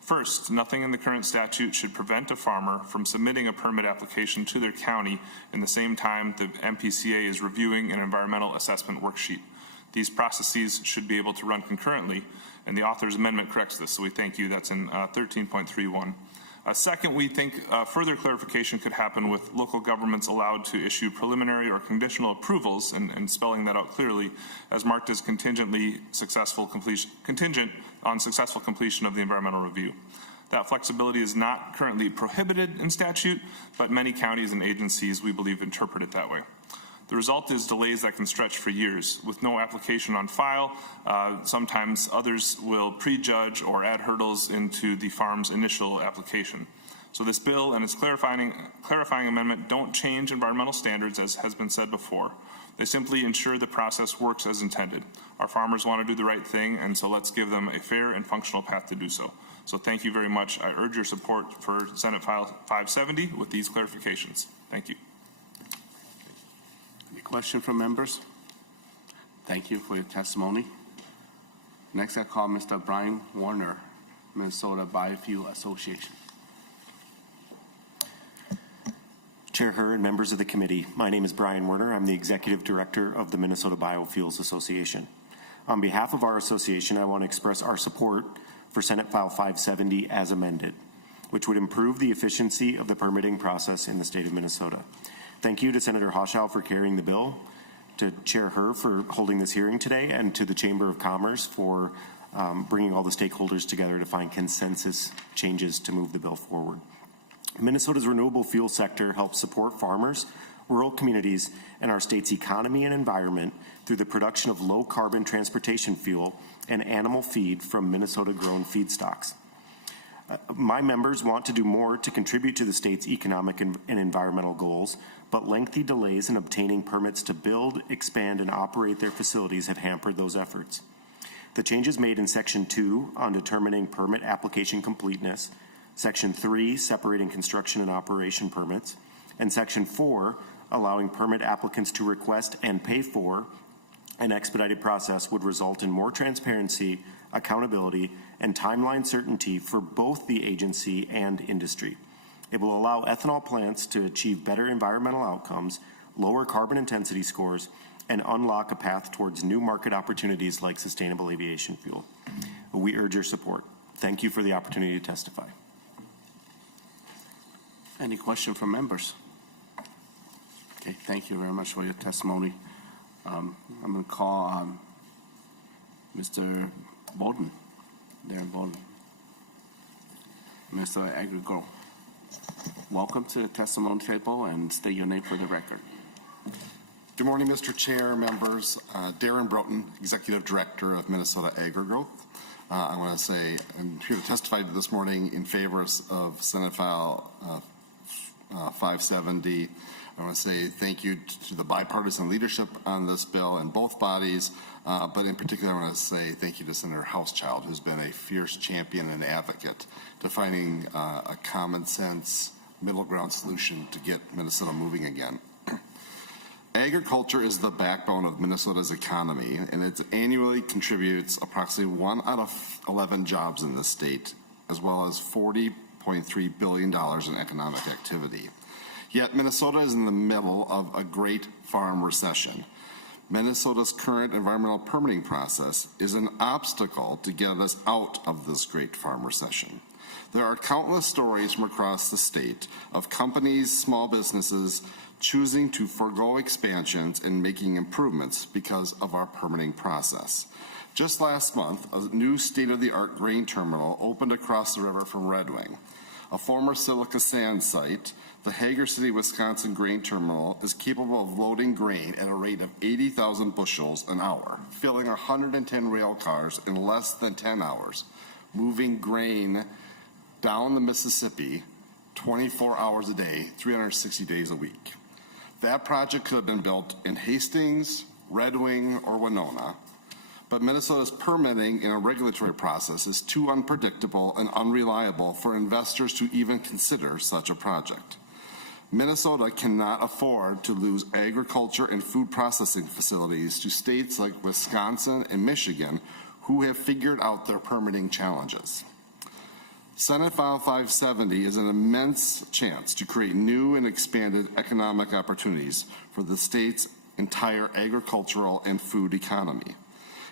First, nothing in the current statute should prevent a farmer from submitting a permit application to their county in the same time the MPCA is reviewing an environmental assessment worksheet. These processes should be able to run concurrently, and the author's amendment corrects this, so we thank you. That's in 13.31. Second, we think further clarification could happen with local governments allowed to issue preliminary or conditional approvals, and spelling that out clearly, as marked as contingent on successful completion of the environmental review. That flexibility is not currently prohibited in statute, but many counties and agencies, we believe, interpret it that way. The result is delays that can stretch for years. With no application on file, sometimes others will prejudge or add hurdles into the farm's initial application. So this bill and its clarifying amendment don't change environmental standards, as has been said before. They simply ensure the process works as intended. Our farmers want to do the right thing, and so let's give them a fair and functional path to do so. So thank you very much. I urge your support for Senate File 570 with these clarifications. Thank you. Any question from members? Thank you for your testimony. Next, I call Mr. Brian Warner, Minnesota Biofuel Association. Chair Herr and members of the committee, my name is Brian Werner. I'm the Executive Director of the Minnesota Biofuels Association. On behalf of our association, I want to express our support for Senate File 570 as amended, which would improve the efficiency of the permitting process in the state of Minnesota. Thank you to Senator Hauschild for carrying the bill, to Chair Herr for holding this hearing today, and to the Chamber of Commerce for bringing all the stakeholders together to find consensus changes to move the bill forward. Minnesota's renewable fuel sector helps support farmers, rural communities, and our state's economy and environment through the production of low-carbon transportation fuel and animal feed from Minnesota-grown feedstocks. My members want to do more to contribute to the state's economic and environmental goals, but lengthy delays in obtaining permits to build, expand, and operate their facilities have hampered those efforts. The changes made in Section 2 on determining permit application completeness, Section 3 separating construction and operation permits, and Section 4 allowing permit applicants to request and pay for an expedited process would result in more transparency, accountability, and timeline certainty for both the agency and industry. It will allow ethanol plants to achieve better environmental outcomes, lower carbon intensity scores, and unlock a path towards new market opportunities like sustainable aviation fuel. We urge your support. Thank you for the opportunity to testify. Any question from members? Okay, thank you very much for your testimony. I'm going to call Mr. Bowden. Darren Bowden, Minnesota Agri-Grow. Welcome to the testimony table, and state your name for the record. Good morning, Mr. Chair, members. Darren Broughton, Executive Director of Minnesota Agri-Growth. I want to say I'm here to testify this morning in favor of Senate File 570. I want to say thank you to the bipartisan leadership on this bill in both bodies, but in particular I want to say thank you to Senator Hauschild, who's been a fierce champion and advocate to finding a common sense middle ground solution to get Minnesota moving again. Agriculture is the backbone of Minnesota's economy, and it annually contributes approximately 1 out of 11 jobs in the state, as well as $40.3 billion in economic activity. Yet Minnesota is in the middle of a great farm recession. Minnesota's current environmental permitting process is an obstacle to get us out of this great farm recession. There are countless stories from across the state of companies, small businesses, choosing to forego expansions and making improvements because of our permitting process. Just last month, a new state-of-the-art grain terminal opened across the river from Red Wing. A former silica sand site, the Hager City, Wisconsin grain terminal is capable of loading grain at a rate of 80,000 bushels an hour, filling 110 rail cars in less than 10 hours, moving grain down the Mississippi 24 hours a day, 360 days a week. That project could have been built in Hastings, Red Wing, or Winona, but Minnesota's permitting and regulatory process is too unpredictable and unreliable for investors to even consider such a project. Minnesota cannot afford to lose agriculture and food processing facilities to states like Wisconsin and Michigan, who have figured out their permitting challenges. Senate File 570 is an immense chance to create new and expanded economic opportunities for the state's entire agricultural and food economy.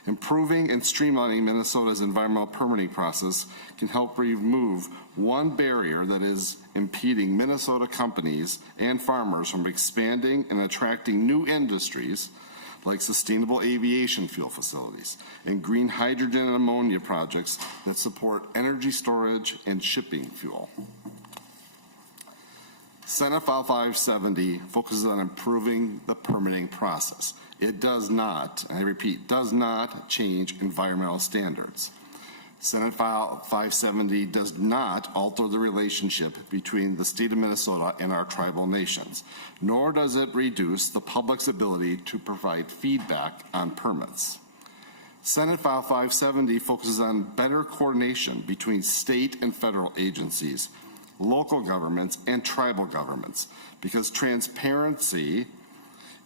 Improving and streamlining Minnesota's environmental permitting process can help remove one barrier that is impeding Minnesota companies and farmers from expanding and attracting new industries like sustainable aviation fuel facilities and green hydrogen and ammonia projects that support energy storage and shipping fuel. Senate File 570 focuses on improving the permitting process. It does not, I repeat, does not change environmental standards. Senate File 570 does not alter the relationship between the state of Minnesota and our tribal nations, nor does it reduce the public's ability to provide feedback on permits. Senate File 570 focuses on better coordination between state and federal agencies, local governments, and tribal governments, because transparency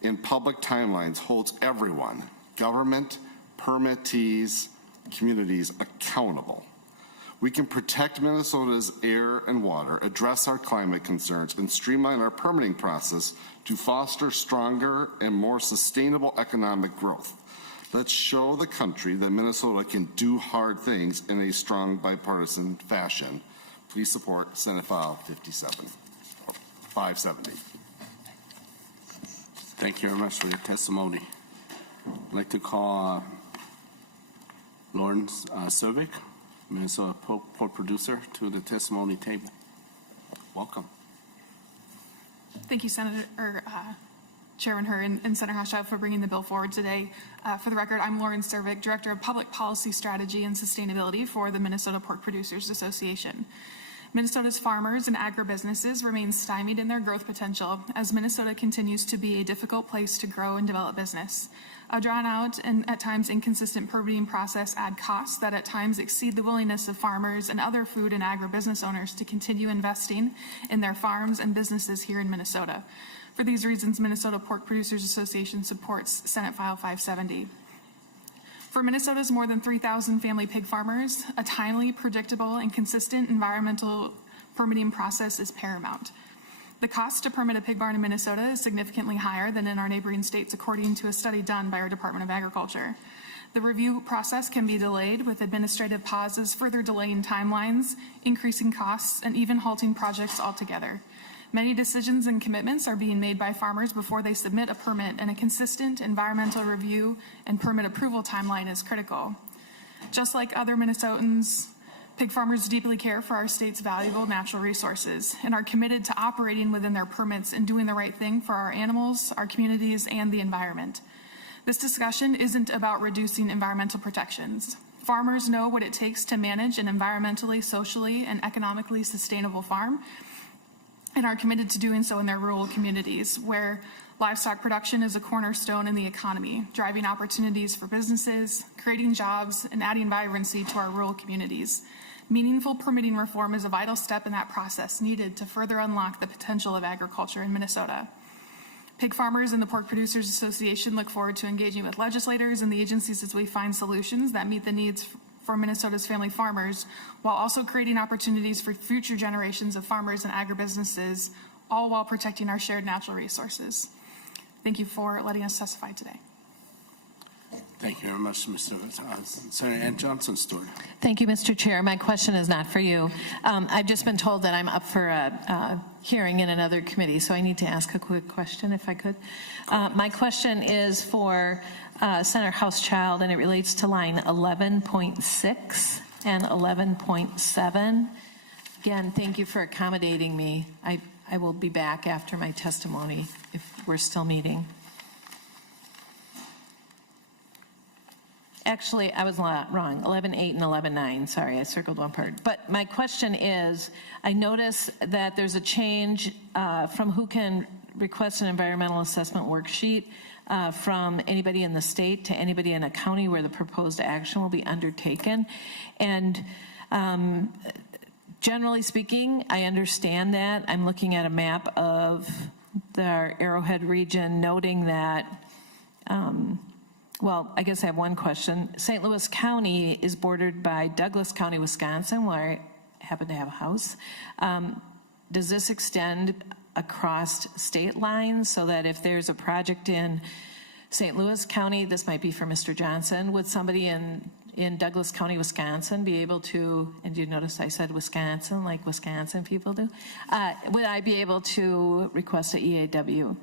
in public timelines holds everyone, government, permittees, communities, accountable. We can protect Minnesota's air and water, address our climate concerns, and streamline our permitting process to foster stronger and more sustainable economic growth. Let's show the country that Minnesota can do hard things in a strong bipartisan fashion. Please support Senate File 570. Thank you very much for your testimony. I'd like to call Lauren Cervic, Minnesota pork producer, to the testimony table. Welcome. Thank you, Chairman Herr and Senator Hauschild, for bringing the bill forward today. For the record, I'm Lauren Cervic, Director of Public Policy Strategy and Sustainability for the Minnesota Pork Producers Association. Minnesota's farmers and agribusinesses remain stymied in their growth potential as Minnesota continues to be a difficult place to grow and develop business. A drawn out and at times inconsistent permitting process add costs that at times exceed the willingness of farmers and other food and agribusiness owners to continue investing in their farms and businesses here in Minnesota. For these reasons, Minnesota Pork Producers Association supports Senate File 570. For Minnesota's more than 3,000 family pig farmers, a timely, predictable, and consistent environmental permitting process is paramount. The cost to permit a pig barn in Minnesota is significantly higher than in our neighboring states, according to a study done by our Department of Agriculture. The review process can be delayed, with administrative pauses further delaying timelines, increasing costs, and even halting projects altogether. Many decisions and commitments are being made by farmers before they submit a permit, and a consistent environmental review and permit approval timeline is critical. Just like other Minnesotans, pig farmers deeply care for our state's valuable natural resources and are committed to operating within their permits and doing the right thing for our animals, our communities, and the environment. This discussion isn't about reducing environmental protections. Farmers know what it takes to manage an environmentally, socially, and economically sustainable farm, and are committed to doing so in their rural communities, where livestock production is a cornerstone in the economy, driving opportunities for businesses, creating jobs, and adding vibrancy to our rural communities. Meaningful permitting reform is a vital step in that process, needed to further unlock the potential of agriculture in Minnesota. Pig farmers and the Pork Producers Association look forward to engaging with legislators and the agencies as we find solutions that meet the needs for Minnesota's family farmers, while also creating opportunities for future generations of farmers and agribusinesses, all while protecting our shared natural resources. Thank you for letting us testify today. Thank you very much, Mr. Senator Ann Johnson Stewart. Thank you, Mr. Chair. My question is not for you. I've just been told that I'm up for a hearing in another committee, so I need to ask a quick question, if I could. My question is for Senator Hauschild, and it relates to line 11.6 and 11.7. Again, thank you for accommodating me. I will be back after my testimony if we're still meeting. Actually, I was wrong, 11.8 and 11.9. Sorry, I circled one part. But my question is, I notice that there's a change from who can request an environmental assessment worksheet from anybody in the state to anybody in a county where the proposed action will be undertaken. And generally speaking, I understand that. I'm looking at a map of the Arrowhead region, noting that well, I guess I have one question. St. Louis County is bordered by Douglas County, Wisconsin, where I happen to have a house. Does this extend across state lines so that if there's a project in St. Louis County, this might be for Mr. Johnson, would somebody in Douglas County, Wisconsin be able to, and you notice I said Wisconsin, like Wisconsin people do, would I be able to request an EAW?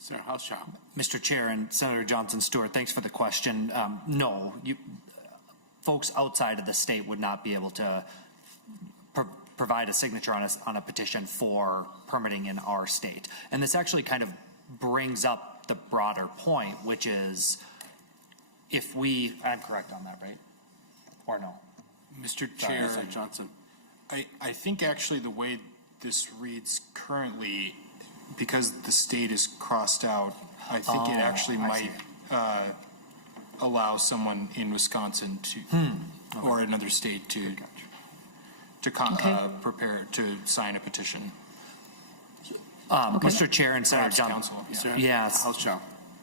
Sir Hauschild. Mr. Chair and Senator Johnson Stewart, thanks for the question. No, folks outside of the state would not be able to provide a signature on a petition for permitting in our state. And this actually kind of brings up the broader point, which is if I'm correct on that, right? Or no? Mr. Chair, Sorry, Johnson. I think actually the way this reads currently, because the state is crossed out, I think it actually might allow someone in Wisconsin to, or another state to prepare to sign a petition. Mr. Chair and Senator Council. Yes.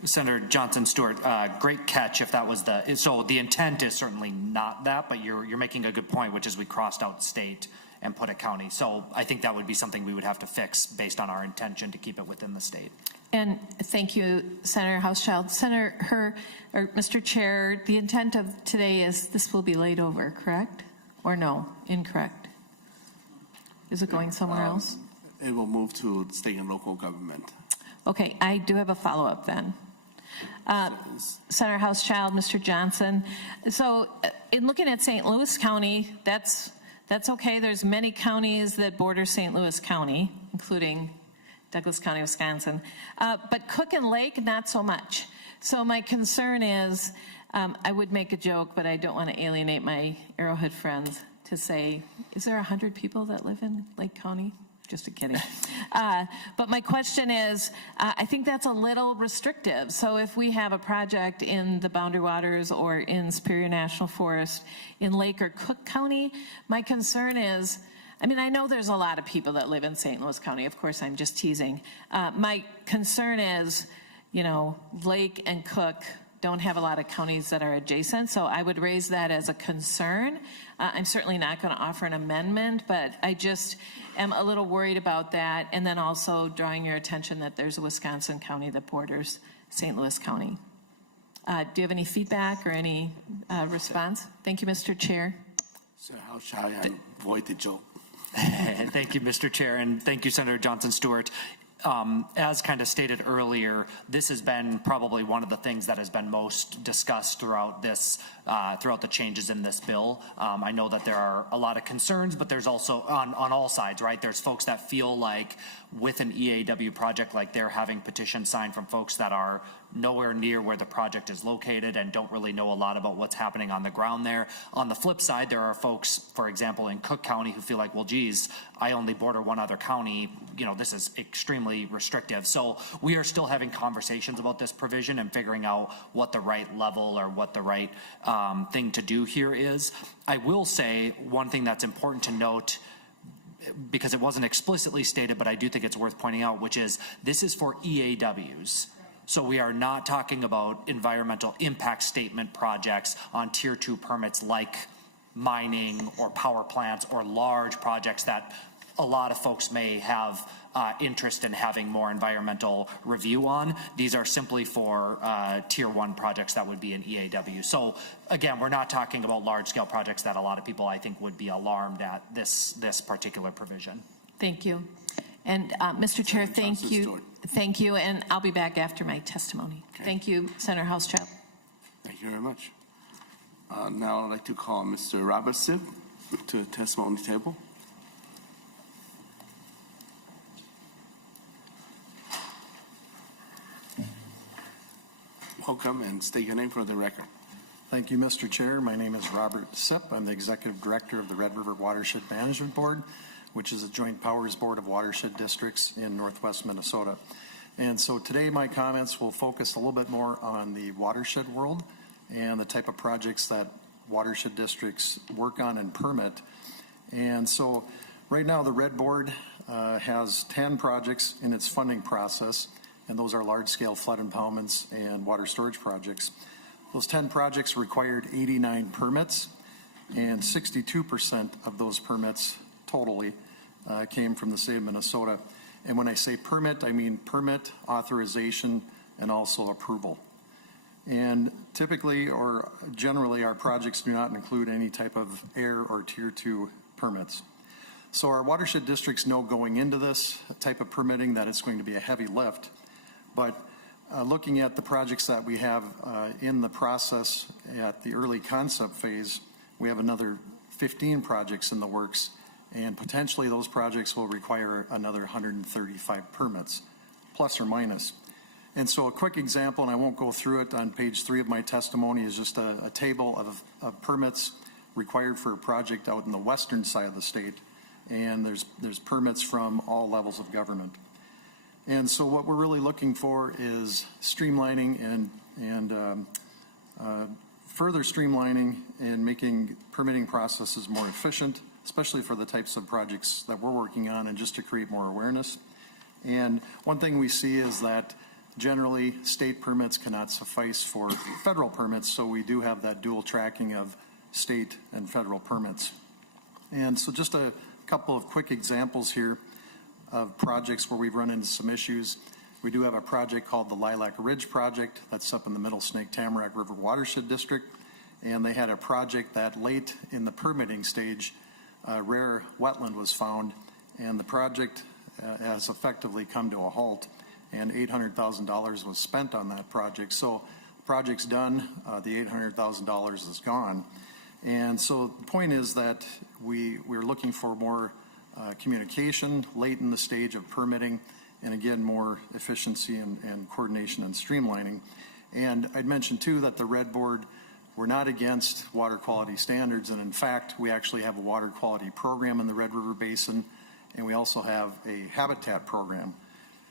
Senator Johnson Stewart, great catch if that was so the intent is certainly not that, but you're making a good point, which is we crossed out state and put a county. So I think that would be something we would have to fix based on our intention to keep it within the state. And thank you, Senator Hauschild. Mr. Chair, the intent of today is this will be laid over, correct? Or no, incorrect? Is it going somewhere else? It will move to state and local government. Okay, I do have a follow-up then. Senator Hauschild, Mr. Johnson. So in looking at St. Louis County, that's okay. There's many counties that border St. Louis County, including Douglas County, Wisconsin. But Cook and Lake, not so much. So my concern is, I would make a joke, but I don't want to alienate my Arrowhead friends to say, is there 100 people that live in Lake County? Just kidding. But my question is, I think that's a little restrictive. So if we have a project in the Boundary Waters or in Superior National Forest in Lake or Cook County, my concern is, I mean, I know there's a lot of people that live in St. Louis County. Of course, I'm just teasing. My concern is, Lake and Cook don't have a lot of counties that are adjacent, so I would raise that as a concern. I'm certainly not going to offer an amendment, but I just am a little worried about that, and then also drawing your attention that there's a Wisconsin county that borders St. Louis County. Do you have any feedback or any response? Thank you, Mr. Chair. Sir, how shall I avoid the joke? Thank you, Mr. Chair, and thank you, Senator Johnson Stewart. As kind of stated earlier, this has been probably one of the things that has been most discussed throughout the changes in this bill. I know that there are a lot of concerns, but there's also on all sides, right? There's folks that feel like with an EAW project, like they're having petitions signed from folks that are nowhere near where the project is located and don't really know a lot about what's happening on the ground there. On the flip side, there are folks, for example, in Cook County who feel like, well, geez, I only border one other county. This is extremely restrictive. So we are still having conversations about this provision and figuring out what the right level or what the right thing to do here is. I will say one thing that's important to note, because it wasn't explicitly stated, but I do think it's worth pointing out, which is this is for EAWs. So we are not talking about environmental impact statement projects on tier 2 permits like mining or power plants or large projects that a lot of folks may have interest in having more environmental review on. These are simply for tier 1 projects that would be an EAW. So again, we're not talking about large scale projects that a lot of people I think would be alarmed at this particular provision. Thank you. And Mr. Chair, thank you. Thank you, and I'll be back after my testimony. Okay. Thank you, Senator Hauschild. Thank you very much. Now I'd like to call Mr. Robertson to the testimony table. Welcome, and state your name for the record. Thank you, Mr. Chair. My name is Robert Sipp. I'm the Executive Director of the Red River Watershed Management Board, which is a joint powers board of watershed districts in northwest Minnesota. And so today my comments will focus a little bit more on the watershed world and the type of projects that watershed districts work on and permit. And so right now the Red Board has 10 projects in its funding process, and those are large-scale flood impoundments and water storage projects. Those 10 projects required 89 permits, and 62% of those permits totally came from the state of Minnesota. And when I say permit, I mean permit, authorization, and also approval. And typically or generally our projects do not include any type of air or tier 2 permits. So our watershed districts know going into this type of permitting that it's going to be a heavy lift. But looking at the projects that we have in the process at the early concept phase, we have another 15 projects in the works, and potentially those projects will require another 135 permits, plus or minus. And so a quick example, and I won't go through it on page 3 of my testimony, is just a table of permits required for a project out in the western side of the state. And there's permits from all levels of government. And so what we're really looking for is streamlining and further streamlining and making permitting processes more efficient, especially for the types of projects that we're working on, and just to create more awareness. And one thing we see is that generally state permits cannot suffice for federal permits, so we do have that dual tracking of state and federal permits. And so just a couple of quick examples here of projects where we've run into some issues. We do have a project called the Lilac Ridge Project that's up in the Middle Snake Tamarack River Watershed District, and they had a project that late in the permitting stage, rare wetland was found, and the project has effectively come to a halt, and $800,000 was spent on that project. So the project's done, the $800,000 is gone. And so the point is that we're looking for more communication late in the stage of permitting, and again, more efficiency and coordination and streamlining. And I'd mention too that the Red Board, we're not against water quality standards, and in fact, we actually have a water quality program in the Red River Basin, and we also have a habitat program.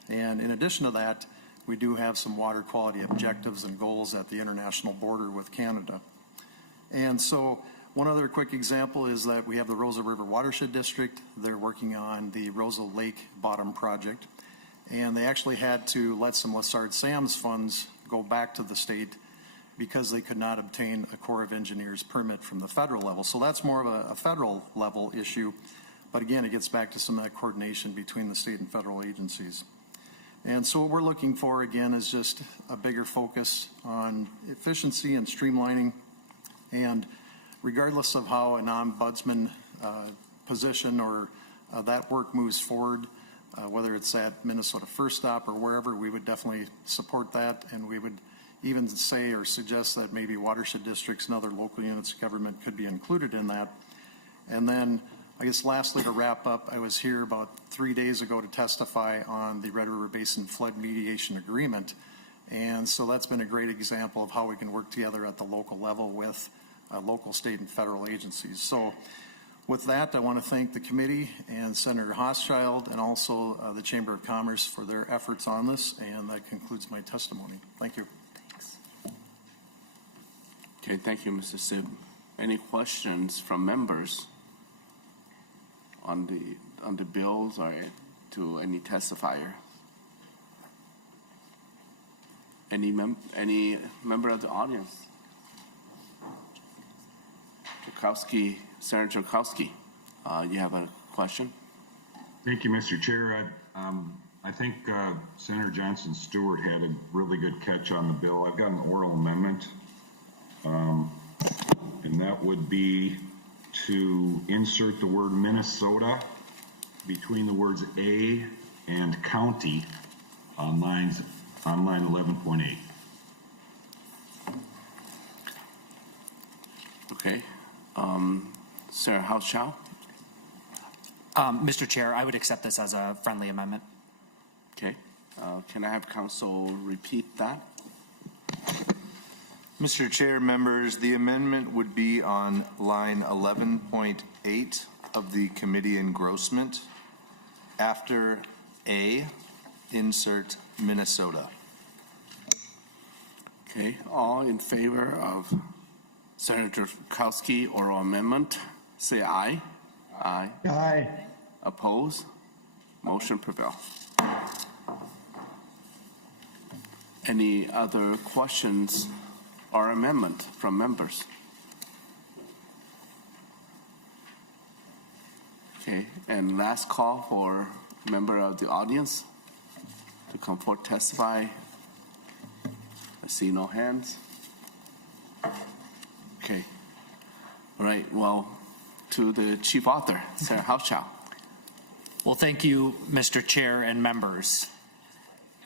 And in addition to that, we do have some water quality objectives and goals at the international border with Canada. And so one other quick example is that we have the Rosa River Watershed District. They're working on the Rosa Lake Bottom Project, and they actually had to let some Lessard Sam's funds go back to the state because they could not obtain a Corps of Engineers permit from the federal level. So that's more of a federal level issue, but again, it gets back to some of that coordination between the state and federal agencies. And so what we're looking for, again, is just a bigger focus on efficiency and streamlining. And regardless of how an ombudsman position or that work moves forward, whether it's at Minnesota First Stop or wherever, we would definitely support that. And we would even say or suggest that maybe watershed districts and other local units of government could be included in that. And then I guess lastly, to wrap up, I was here about 3 days ago to testify on the Red River Basin Flood Mediation Agreement. And so that's been a great example of how we can work together at the local level with local, state, and federal agencies. So with that, I want to thank the committee and Senator Hauschild and also the Chamber of Commerce for their efforts on this, and that concludes my testimony. Thank you. Thanks. Okay, thank you, Mr. Sibb. Any questions from members on the bills or to any testifier? Any member of the audience? Senator Joukowski, you have a question? Thank you, Mr. Chair. I think Senator Johnson Stewart had a really good catch on the bill. I've got an oral amendment, and that would be to insert the word Minnesota between the words A and county on line 11.8. Okay. Sarah Hauschild? Mr. Chair, I would accept this as a friendly amendment. Okay. Can I have council repeat that? Mr. Chair, members, the amendment would be on line 11.8 of the committee engrossment. After A, insert Minnesota. Okay, all in favor of Senator Kowski oral amendment, say aye. Aye. Aye. Oppose? Motion prevail. Any other questions or amendment from members? Okay, and last call for member of the audience to come forward testify. I see no hands. Okay. All right, well, to the chief author, Senator Hauschild. Well, thank you, Mr. Chair and members.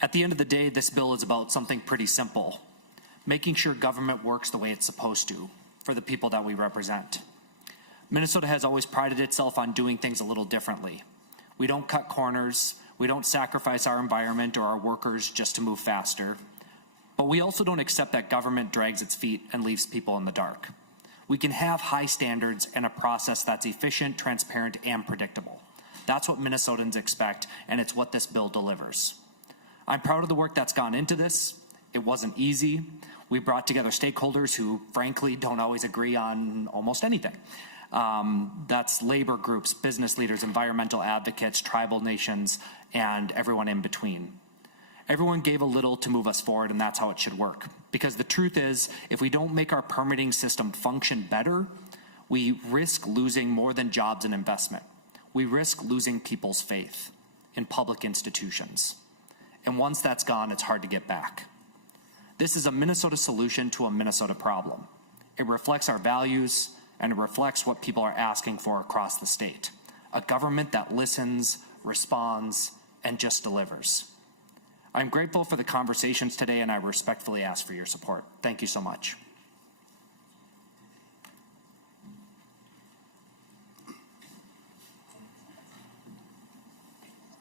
At the end of the day, this bill is about something pretty simple, making sure government works the way it's supposed to for the people that we represent. Minnesota has always prided itself on doing things a little differently. We don't cut corners, we don't sacrifice our environment or our workers just to move faster, but we also don't accept that government drags its feet and leaves people in the dark. We can have high standards and a process that's efficient, transparent, and predictable. That's what Minnesotans expect, and it's what this bill delivers. I'm proud of the work that's gone into this. It wasn't easy. We brought together stakeholders who, frankly, don't always agree on almost anything. That's labor groups, business leaders, environmental advocates, tribal nations, and everyone in between. Everyone gave a little to move us forward, and that's how it should work. Because the truth is, if we don't make our permitting system function better, we risk losing more than jobs and investment. We risk losing people's faith in public institutions. And once that's gone, it's hard to get back. This is a Minnesota solution to a Minnesota problem. It reflects our values, and it reflects what people are asking for across the state. A government that listens, responds, and just delivers. I'm grateful for the conversations today, and I respectfully ask for your support. Thank you so much.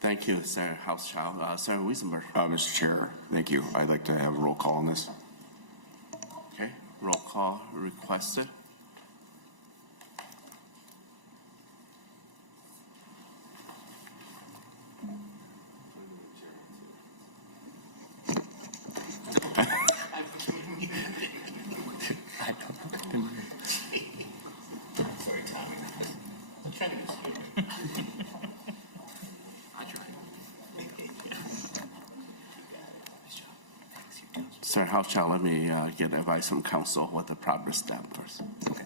Thank you, Senator Hauschild. Senator Wiesenberg. Mr. Chair, thank you. I'd like to have a roll call on this. Okay, roll call requested. Sir Hauschild, let me get advice from council what the proper step first. Okay.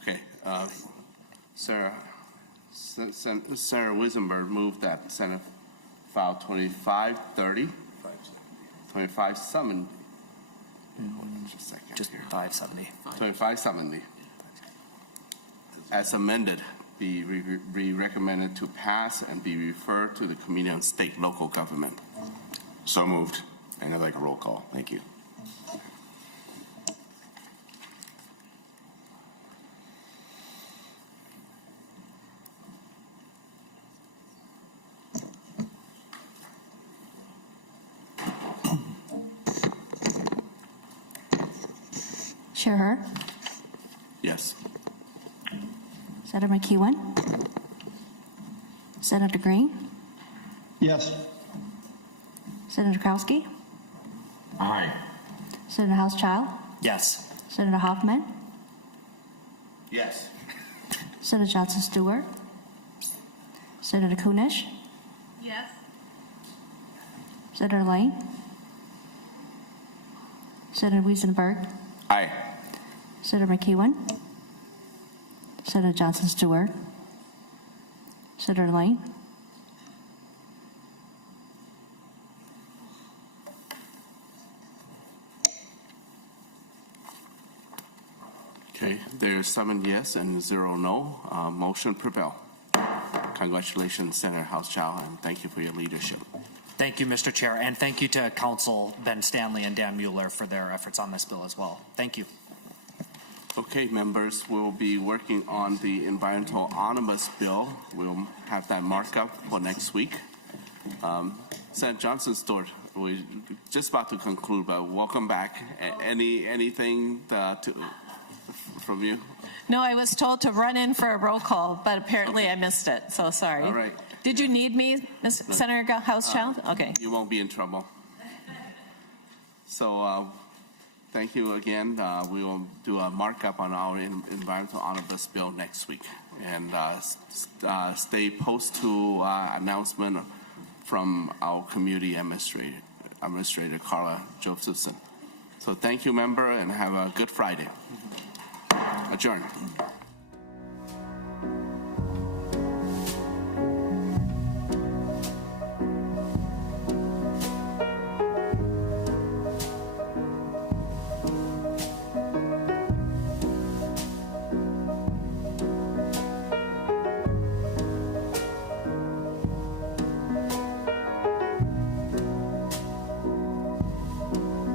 Okay, Senator Wiesenberg moved that Senate File 2530, 2570. Just a second. Just 570. 2570. As amended, be recommended to pass and be referred to the Committee on State Local Government. So moved. And I'd like a roll call. Thank you. Chair Herr? Yes. Senator McEwen? Senator Green? Yes. Senator Kowski? Aye. Senator Hauschild? Yes. Senator Hoffman? Yes. Senator Johnson Stewart? Senator Kunish? Yes. Senator Lane? Senator Wiesenberg? Aye. Senator McEwen? Senator Johnson Stewart? Senator Lane? Okay, there's 7 yes and 0 no. Motion prevail. Congratulations, Senator Hauschild, and thank you for your leadership. Thank you, Mr. Chair, and thank you to Council Ben Stanley and Dan Mueller for their efforts on this bill as well. Thank you. Okay, members, we'll be working on the environmental omnibus bill. We'll have that markup for next week. Senator Johnson Stewart, we're just about to conclude, but welcome back. Anything from you? No, I was told to run in for a roll call, but apparently I missed it, so sorry. All right. Did you need me, Senator Hauschild? Okay. You won't be in trouble. So thank you again. We will do a markup on our environmental omnibus bill next week. And stay post to announcement from our community administrator Carla Josephson. So thank you, member, and have a good Friday. Adjourn.